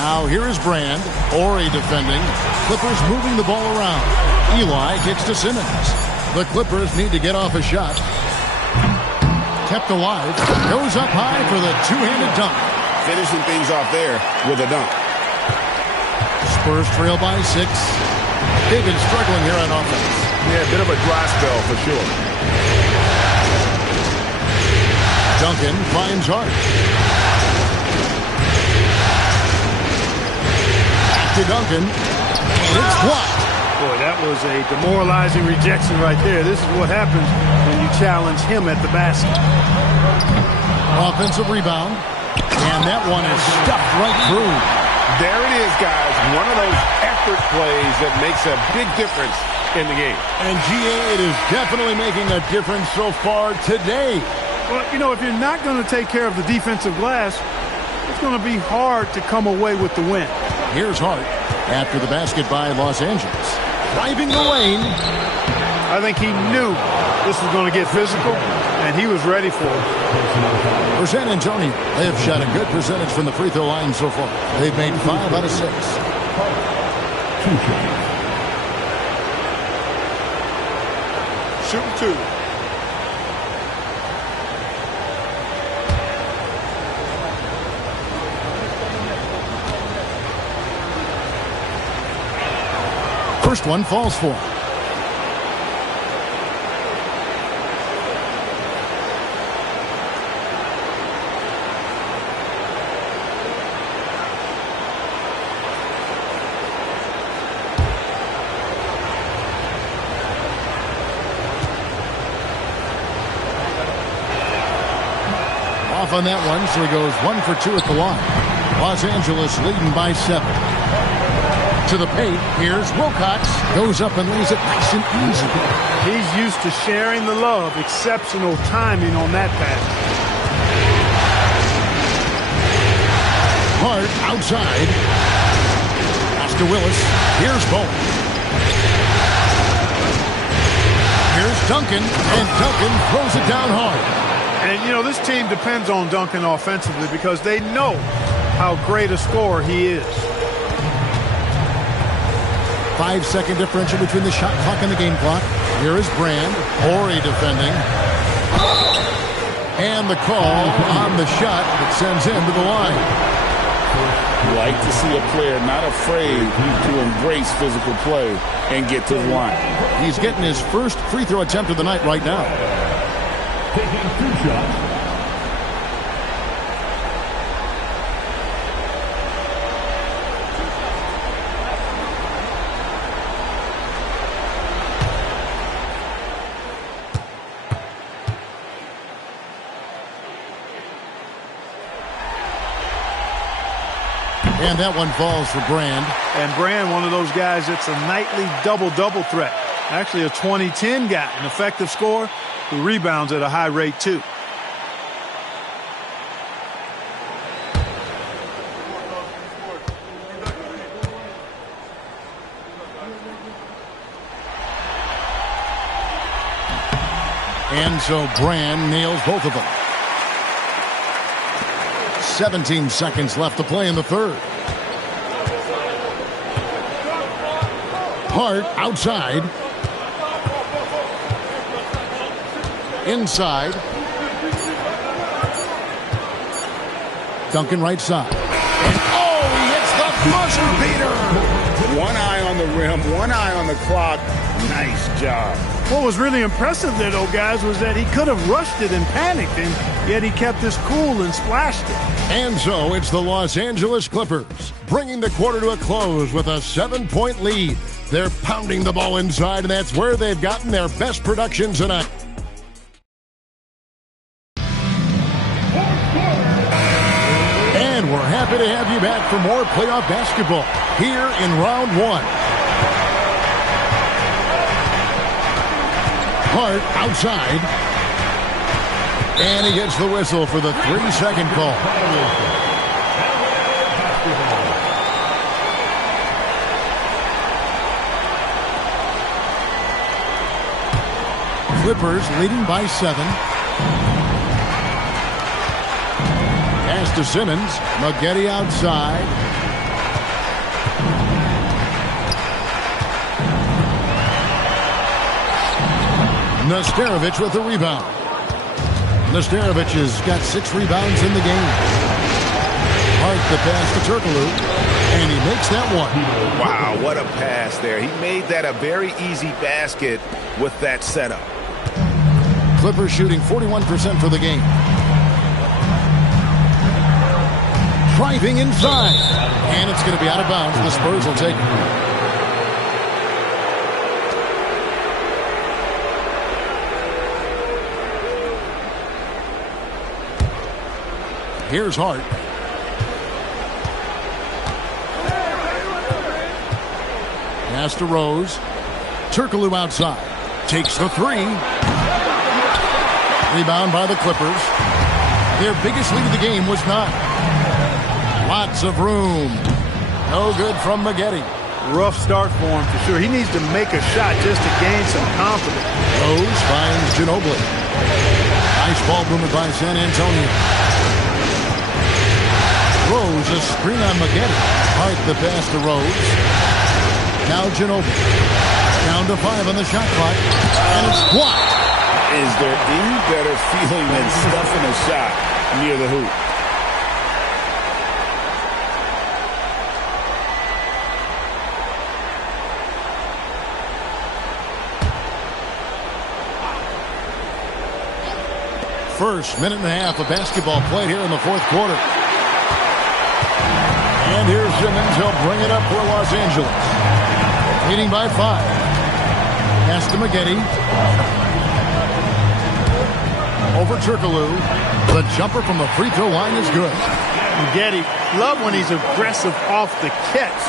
Now here is Brand. Ori defending. Clippers moving the ball around. Eli kicks to Simmons. The Clippers need to get off a shot. Kept alive. Goes up high for the two-handed dunk. Finishing things off there with a dunk. Spurs trail by 6. They've been struggling here on offense. Yeah, a bit of a dry spell for sure. Duncan finds Hart. Back to Duncan. And it's blocked. Boy, that was a demoralizing rejection right there. This is what happens when you challenge him at the basket. Offensive rebound. And that one is stuffed right through. There it is, guys. One of those effort plays that makes a big difference in the game. And GA, it is definitely making a difference so far today. Well, you know, if you're not going to take care of the defensive glass, it's going to be hard to come away with the win. Here's Hart after the basket by Los Angeles. Driving the lane. I think he knew this was going to get physical, and he was ready for it. For San Antonio, they have shot a good percentage from the free throw line so far. They've made 5 out of 6. Shooting 2. First one falls for. Off on that one, so he goes 1 for 2 at the line. Los Angeles leading by 7. To the paint, here's Wilcox. Goes up and lays it nice and easy. He's used to sharing the love. Exceptional timing on that pass. Hart outside. Pass to Willis. Here's Bowen. Here's Duncan, and Duncan throws it down hard. And, you know, this team depends on Duncan offensively because they know how great a scorer he is. 5-second differential between the shot clock and the game clock. Here is Brand. Ori defending. And the call on the shot that sends him to the line. Like to see a player not afraid to embrace physical play and get to the line. He's getting his first free throw attempt of the night right now. Taking 2 shots. And that one falls for Brand. And Brand, one of those guys that's a nightly double-double threat. Actually a 20-10 guy, an effective scorer who rebounds at a high rate too. And so Brand nails both of them. 17 seconds left to play in the third. Hart outside. Inside. Duncan right side. And oh, he hits the buzzer beater. One eye on the rim, one eye on the clock. Nice job. What was really impressive there, though, guys, was that he could have rushed it and panicked, and yet he kept his cool and splashed it. And so it's the Los Angeles Clippers bringing the quarter to a close with a 7-point lead. They're pounding the ball inside, and that's where they've gotten their best production tonight. And we're happy to have you back for more playoff basketball here in round one. Hart outside. And he gets the whistle for the 3-second call. Clippers leading by 7. Pass to Simmons. Maggette outside. Nesterovic with the rebound. Nesterovic has got 6 rebounds in the game. Hart the pass to Turkoglu, and he makes that one. Wow, what a pass there. He made that a very easy basket with that setup. Clippers shooting 41% for the game. Driving inside, and it's going to be out of bounds. The Spurs will take it. Here's Hart. Pass to Rose. Turkoglu outside. Takes the 3. Rebound by the Clippers. Their biggest lead of the game was 9. Lots of room. No good from Maggette. Rough start for him for sure. He needs to make a shot just to gain some confidence. Rose finds Ginobili. Nice ball movement by San Antonio. Rose, a screen on Maggette. Hart the pass to Rose. Now Ginobili. Down to 5 on the shot clock. And it's blocked. Is there any better feeling than stuffing a shot near the hoop? First minute and a half of basketball played here in the fourth quarter. And here's Simmons. He'll bring it up for Los Angeles. Leading by 5. Pass to Maggette. Over Turkoglu. The jumper from the free throw line is good. Maggette, love when he's aggressive off the catch.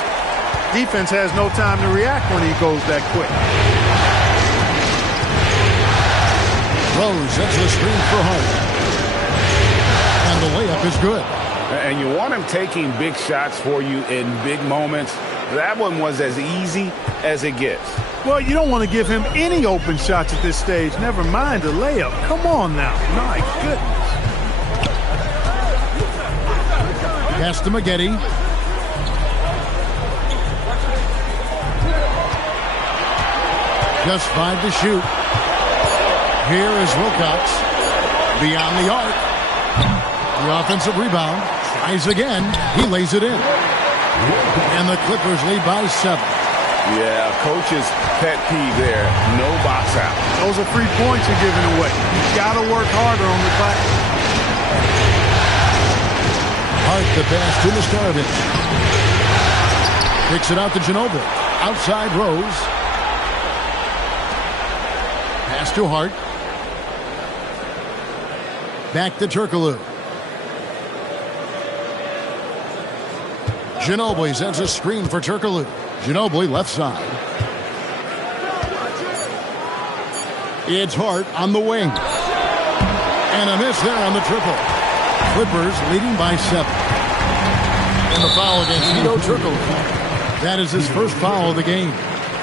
Defense has no time to react when he goes that quick. Rose sets the screen for Hart. And the layup is good. And you want him taking big shots for you in big moments. That one was as easy as it gets. Well, you don't want to give him any open shots at this stage. Never mind a layup. Come on now. My goodness. Pass to Maggette. Just 5 to shoot. Here is Wilcox. Beyond the arc. The offensive rebound. Tries again. He lays it in. And the Clippers lead by 7. Yeah, coach's pet peeve there. No box out. Those are 3 points you're giving away. You've got to work harder on the glass. Hart the pass to Nesterovic. Kicks it out to Ginobili. Outside Rose. Pass to Hart. Back to Turkoglu. Ginobili sends a screen for Turkoglu. Ginobili left side. It's Hart on the wing. And a miss there on the triple. Clippers leading by 7. And the foul against Hedo Turkoglu. That is his first foul of the game.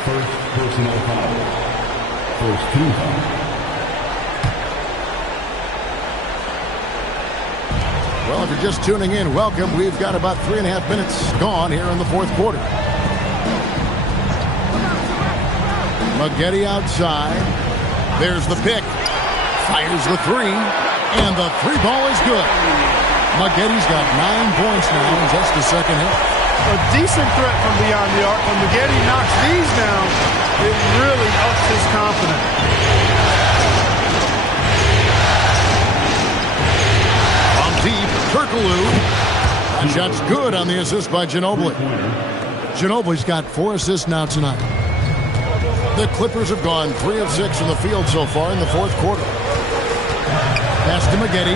First personal foul. First team foul. Well, if you're just tuning in, welcome. We've got about 3.5 minutes gone here in the fourth quarter. Maggette outside. There's the pick. Fires the three. And the three ball is good. Maggette's got 9 points now in just the second hit. A decent threat from beyond the arc. When Maggette knocks these down, it really ups his confidence. From deep, Turkoglu. That shot's good on the assist by Ginobili. Ginobili's got 4 assists now tonight. The Clippers have gone 3 of 6 from the field so far in the fourth quarter. Pass to Maggette.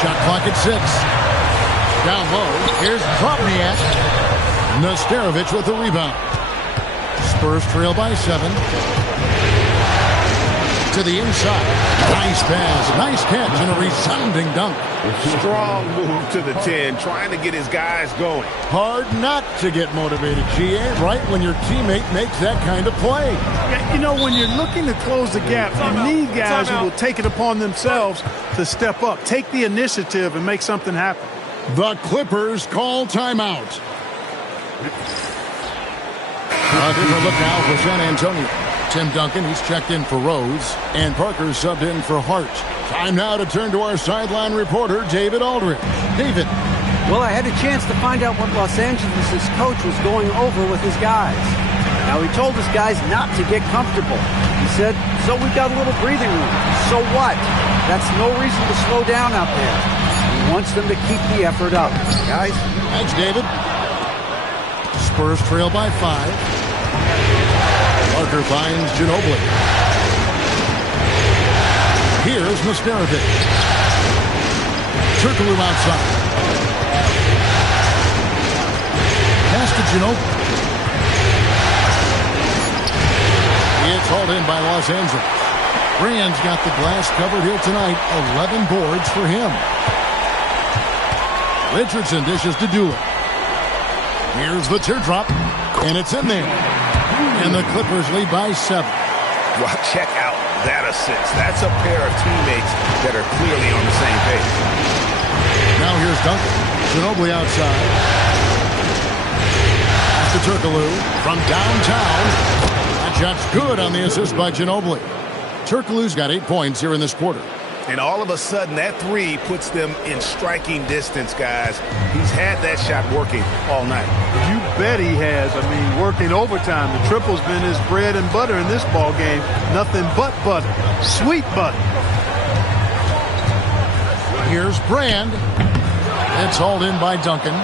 Shot clock at 6. Down low. Here's Drobniak. Nesterovic with the rebound. Spurs trail by 7. To the inside. Nice pass. Nice catch and a resounding dunk. Strong move to the 10, trying to get his guys going. Hard not to get motivated, GA, right when your teammate makes that kind of play. Yeah, you know, when you're looking to close the gap, you need guys who will take it upon themselves to step up, take the initiative, and make something happen. The Clippers call timeout. A different look now for San Antonio. Tim Duncan, he's checked in for Rose, and Parker subbed in for Hart. Time now to turn to our sideline reporter, David Aldridge. David. Well, I had a chance to find out what Los Angeles' coach was going over with his guys. Now, he told his guys not to get comfortable. He said, so we've got a little breathing room. So what? That's no reason to slow down out there. He wants them to keep the effort up. Guys? Thanks, David. Spurs trail by 5. Parker finds Ginobili. Here's Nesterovic. Turkoglu outside. Pass to Ginobili. It's hauled in by Los Angeles. Brand's got the glass covered here tonight. 11 boards for him. Richardson dishes to Doolin. Here's the teardrop, and it's in there. And the Clippers lead by 7. Well, check out that assist. That's a pair of teammates that are clearly on the same page. Now here's Duncan. Ginobili outside. Pass to Turkoglu from downtown. That shot's good on the assist by Ginobili. Turkoglu's got 8 points here in this quarter. And all of a sudden, that three puts them in striking distance, guys. He's had that shot working all night. You bet he has. I mean, working overtime. The triple's been his bread and butter in this ball game. Nothing but butter. Sweet butter. Here's Brand. It's hauled in by Duncan.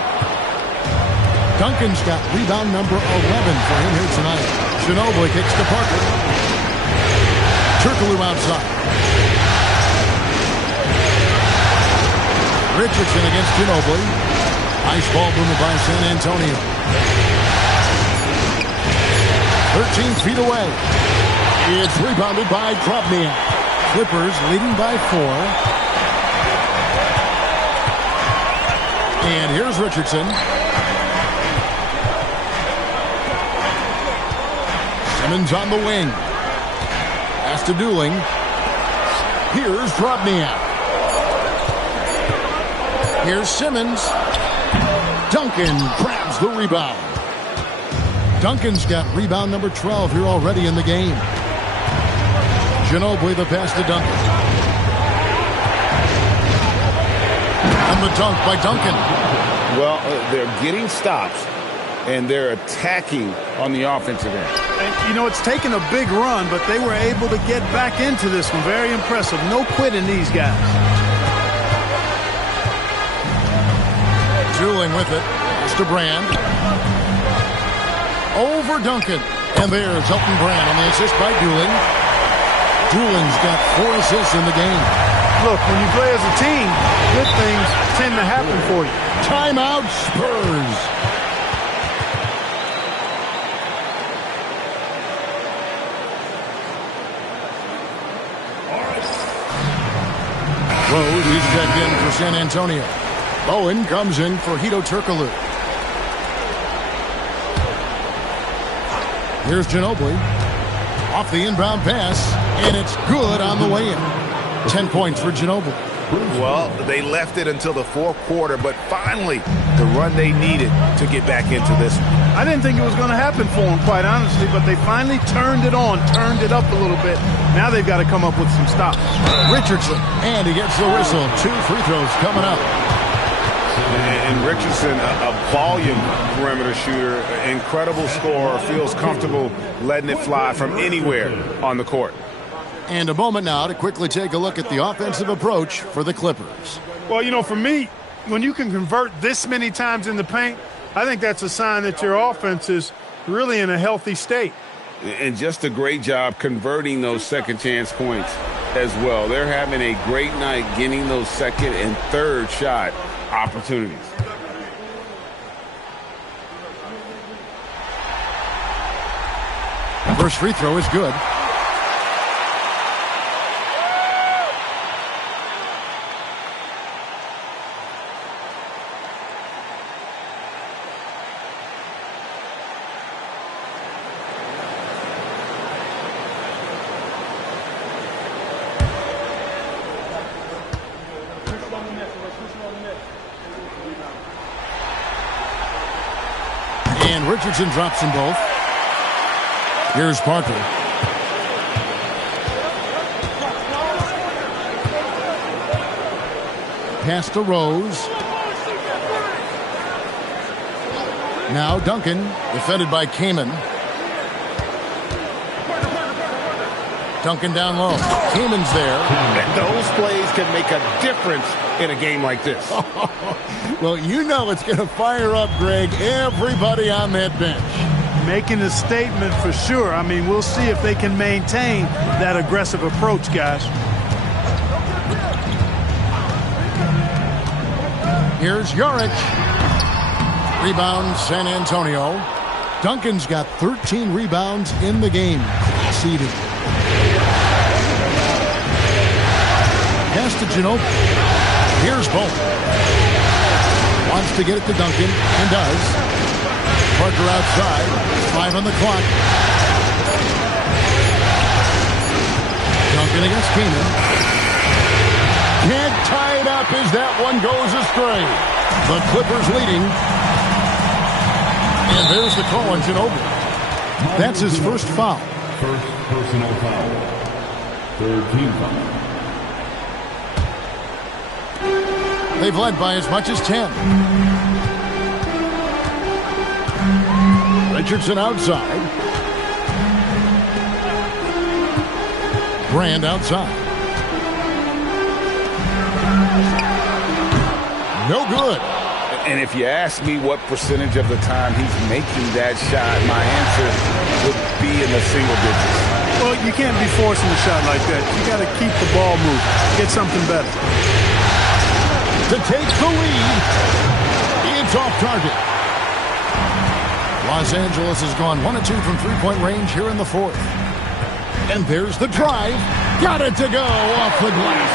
Duncan's got rebound number 11 for him here tonight. Ginobili kicks to Parker. Turkoglu outside. Richardson against Ginobili. Nice ball movement by San Antonio. 13 feet away. It's rebounded by Drobniak. Clippers leading by 4. And here's Richardson. Simmons on the wing. Pass to Dooling. Here's Drobniak. Here's Simmons. Duncan grabs the rebound. Duncan's got rebound number 12 here already in the game. Ginobili the pass to Duncan. And the dunk by Duncan. Well, they're getting stops, and they're attacking on the offensive end. And, you know, it's taken a big run, but they were able to get back into this one. Very impressive. No quitting these guys. Dooling with it. It's to Brand. Over Duncan. And there's Elton Brand on the assist by Dooling. Dooling's got 4 assists in the game. Look, when you play as a team, good things tend to happen for you. Timeout, Spurs. Rose, he's checked in for San Antonio. Bowen comes in for Hedo Turkoglu. Here's Ginobili. Off the inbound pass, and it's good on the way in. 10 points for Ginobili. Well, they left it until the fourth quarter, but finally the run they needed to get back into this one. I didn't think it was going to happen for them, quite honestly, but they finally turned it on, turned it up a little bit. Now they've got to come up with some stops. Richardson, and he gets the whistle. 2 free throws coming up. And Richardson, a volume perimeter shooter, incredible scorer, feels comfortable letting it fly from anywhere on the court. And a moment now to quickly take a look at the offensive approach for the Clippers. Well, you know, for me, when you can convert this many times in the paint, I think that's a sign that your offense is really in a healthy state. And just a great job converting those second chance points as well. They're having a great night getting those second and third shot opportunities. First free throw is good. And Richardson drops them both. Here's Parker. Pass to Rose. Now Duncan, defended by Kaman. Duncan down low. Kaman's there. And those plays can make a difference in a game like this. Well, you know it's going to fire up, Greg, everybody on that bench. Making a statement for sure. I mean, we'll see if they can maintain that aggressive approach, guys. Here's Jaric. Rebound, San Antonio. Duncan's got 13 rebounds in the game. Seeded. Pass to Ginobili. Here's Bowman. Wants to get it to Duncan, and does. Parker outside. 5 on the clock. Duncan against Keenan. Can't tie it up as that one goes astray. The Clippers leading. And there's the call on Ginobili. That's his first foul. First personal foul. Third team foul. They've led by as much as 10. Richardson outside. Brand outside. No good. And if you ask me what percentage of the time he's making that shot, my answer would be in the single digits. Well, you can't be forcing a shot like that. You got to keep the ball moving. Get something better. To take the lead. It's off target. Los Angeles has gone 1 of 2 from three-point range here in the fourth. And there's the drive. Got it to go off the glass.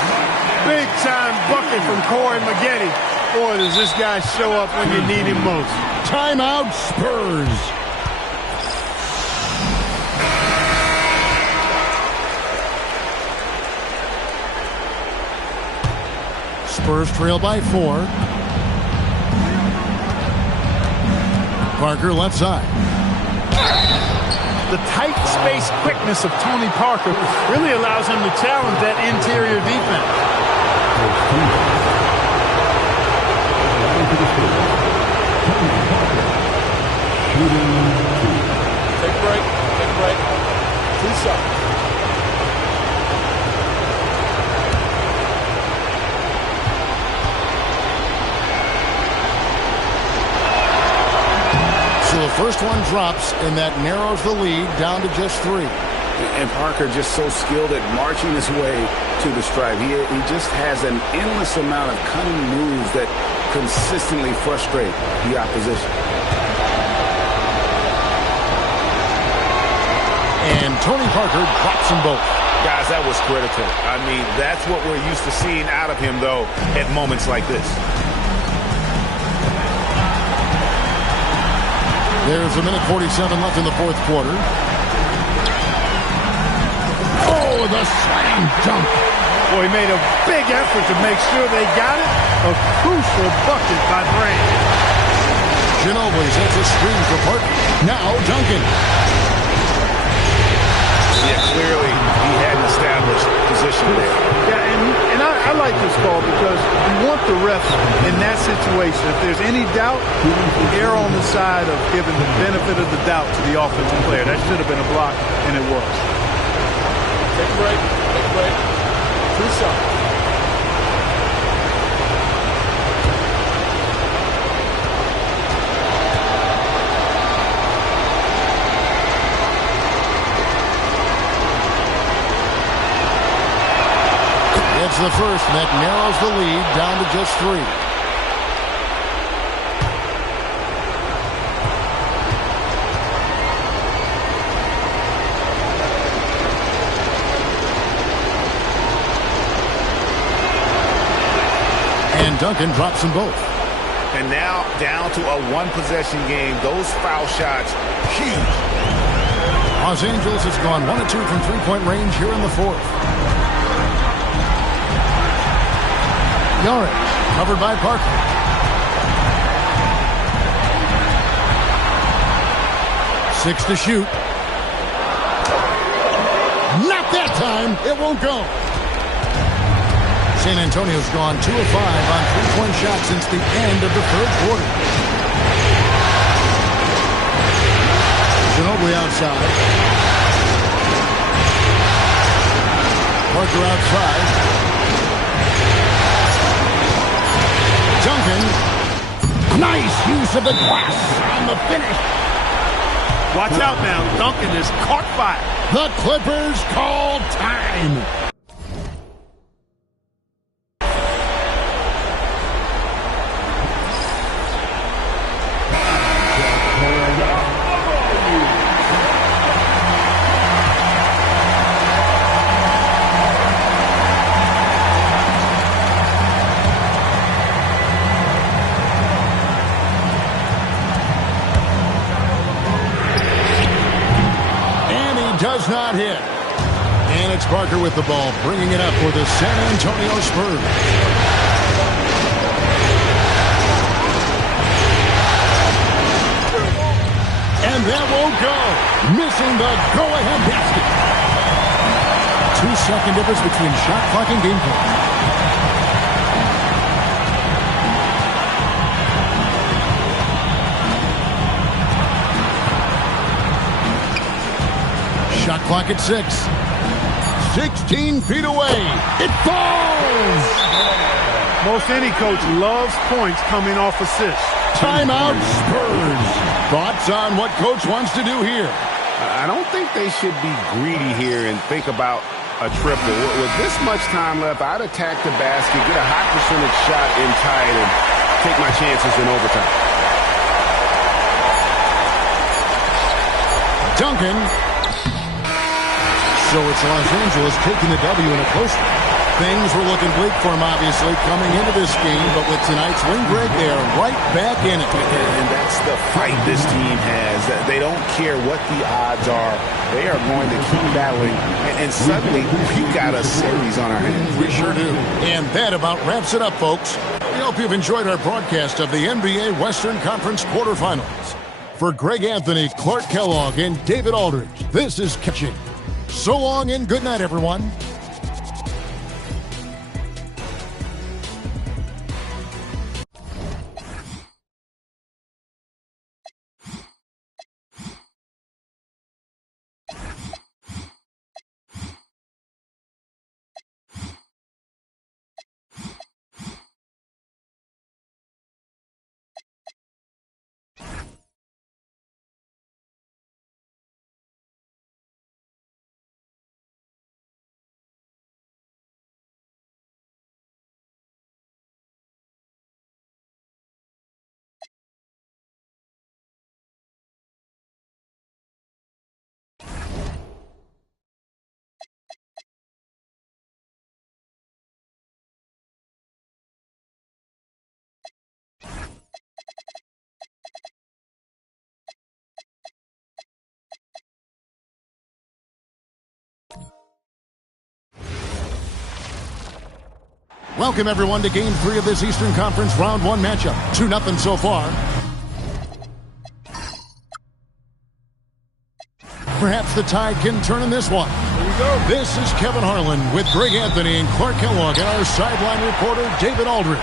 Big time bucket from Corey Maggette. Boy, does this guy show up when you need him most. Timeout, Spurs. Spurs trail by 4. Parker left side. The tight space quickness of Tony Parker really allows him to challenge that interior defense. Take a break. Take a break. 2 shots. So the first one drops, and that narrows the lead down to just 3. And Parker just so skilled at marching his way to the stripe. He just has an endless amount of cunning moves that consistently frustrate the opposition. And Tony Parker drops them both. Guys, that was critical. I mean, that's what we're used to seeing out of him, though, at moments like this. There's a minute 47 left in the fourth quarter. with a slam dunk. Boy, he made a big effort to make sure they got it. A crucial bucket by Brand. Ginobili sets a screen for Parker. Now Duncan. Yeah, clearly he had an established position there. Yeah, and I like this call because you want the refs in that situation. If there's any doubt, err on the side of giving the benefit of the doubt to the offensive player. That should have been a block, and it was. Take a break. Take a break. 2 shots. It's the first, and that narrows the lead down to just 3. And Duncan drops them both. And now down to a one-possession game. Those foul shots, huge. Los Angeles has gone 1 of 2 from three-point range here in the 4th. Yarick, covered by Parker. Six to shoot. Not that time. It won't go. San Antonio's gone 2 of 5 on three-point shots since the end of the 3rd quarter. Ginobili outside. Parker outside. Duncan. Nice use of the glass on the finish. Watch out now. Duncan is caught fire. The Clippers call time. Does not hit. And it's Parker with the ball, bringing it up for the San Antonio Spurs. And that won't go. Missing the go-ahead basket. 2-second difference between shot clock and game clock. Shot clock at 6. 16 feet away. It falls! Most any coach loves points coming off assists. Timeout Spurs. Thoughts on what coach wants to do here? I don't think they should be greedy here and think about a triple. With this much time left, I'd attack the basket, get a high percentage shot in tight, and take my chances in overtime. Duncan. So it's Los Angeles taking the W in a close one. Things were looking bleak for them, obviously, coming into this game. But with tonight's win, Greg, they are right back in it. And that's the fight this team has. They don't care what the odds are. They are going to keep battling. And suddenly, we've got a series on our hands. We sure do. And that about wraps it up, folks. We hope you've enjoyed our broadcast of the NBA Western Conference quarterfinals. For Greg Anthony, Clark Kellogg, and David Aldridge, this is Catching. So long and good night, everyone. Welcome, everyone, to Game 3 of this Eastern Conference Round 1 matchup. 2-0 so far. Perhaps the tide can turn in this one. Here we go. This is Kevin Harlan with Greg Anthony and Clark Kellogg and our sideline reporter, David Aldridge.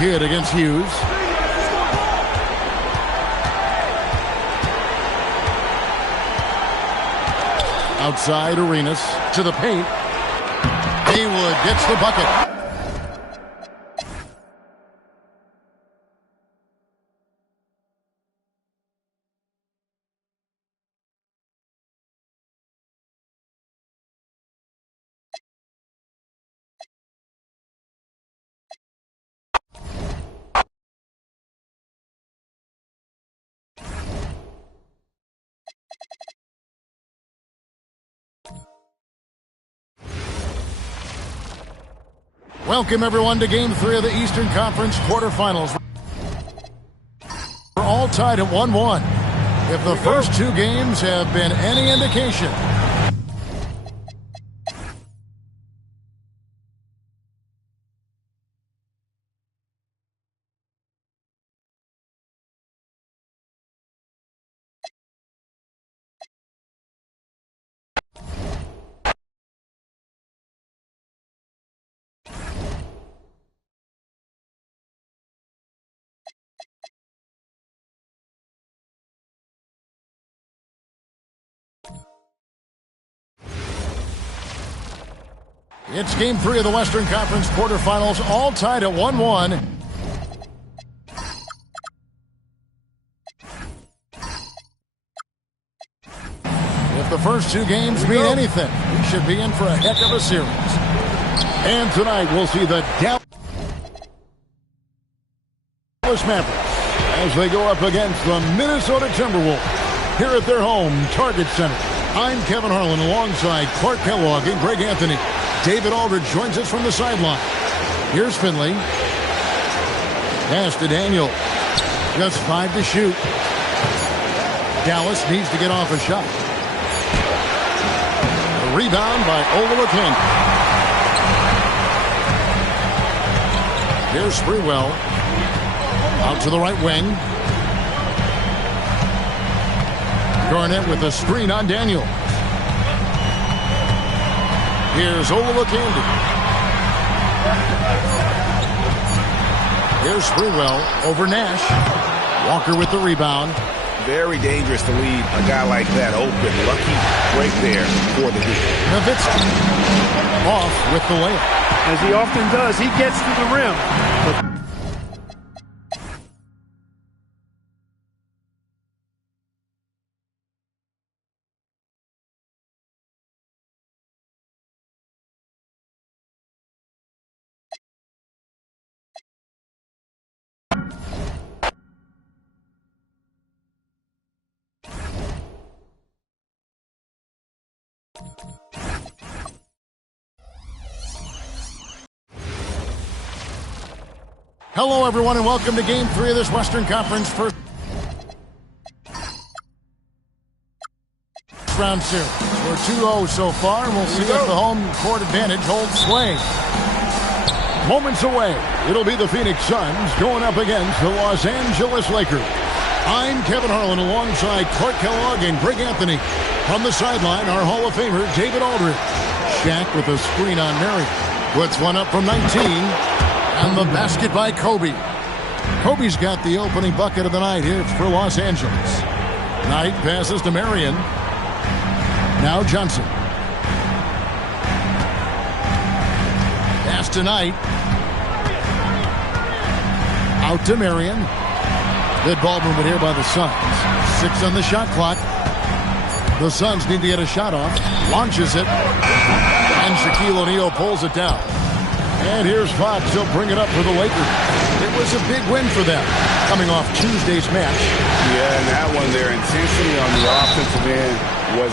Kidd against Hughes. Outside Arenas to the paint. Haywood gets the bucket. Welcome, everyone, to Game 3 of the Eastern Conference quarterfinals. We're all tied at 1-1. If the first two games have been any indication, it's Game 3 of the Western Conference quarterfinals, all tied at 1-1. If the first two games mean anything, we should be in for a heck of a series. And tonight we'll see the Dallas Mavericks as they go up against the Minnesota Timberwolves here at their home Target Center. I'm Kevin Harlan alongside Clark Kellogg and Greg Anthony. David Aldridge joins us from the sideline. Here's Finley. Pass to Daniel. Just 5 to shoot. Dallas needs to get off a shot. A rebound by Oladipo. Here's Sprewell. Out to the right wing. Garnett with a screen on Daniel. Here's Oladipo. Here's Sprewell over Nash. Walker with the rebound. Very dangerous to leave a guy like that open. Lucky break there for the Heat. Nowitzki off with the layup. As he often does, he gets to the rim. Hello, everyone, and welcome to Game 3 of this Western Conference first round series. We're 2-0 so far, and we'll see if the home court advantage holds sway. Moments away, it'll be the Phoenix Suns going up against the Los Angeles Lakers. I'm Kevin Harlan alongside Clark Kellogg and Greg Anthony. From the sideline, our Hall of Famer, David Aldridge. Shaq with a screen on Mary. Puts one up from 19. And the basket by Kobe. Kobe's got the opening bucket of the night here for Los Angeles. Knight passes to Marion. Now Johnson. Pass to Knight. Out to Marion. Good ball movement here by the Suns. 6 on the shot clock. The Suns need to get a shot off. Launches it. And Shaquille O'Neal pulls it down. And here's Fox. He'll bring it up for the Lakers. It was a big win for them, coming off Tuesday's match. Yeah, and that one, their intensity on the offensive end was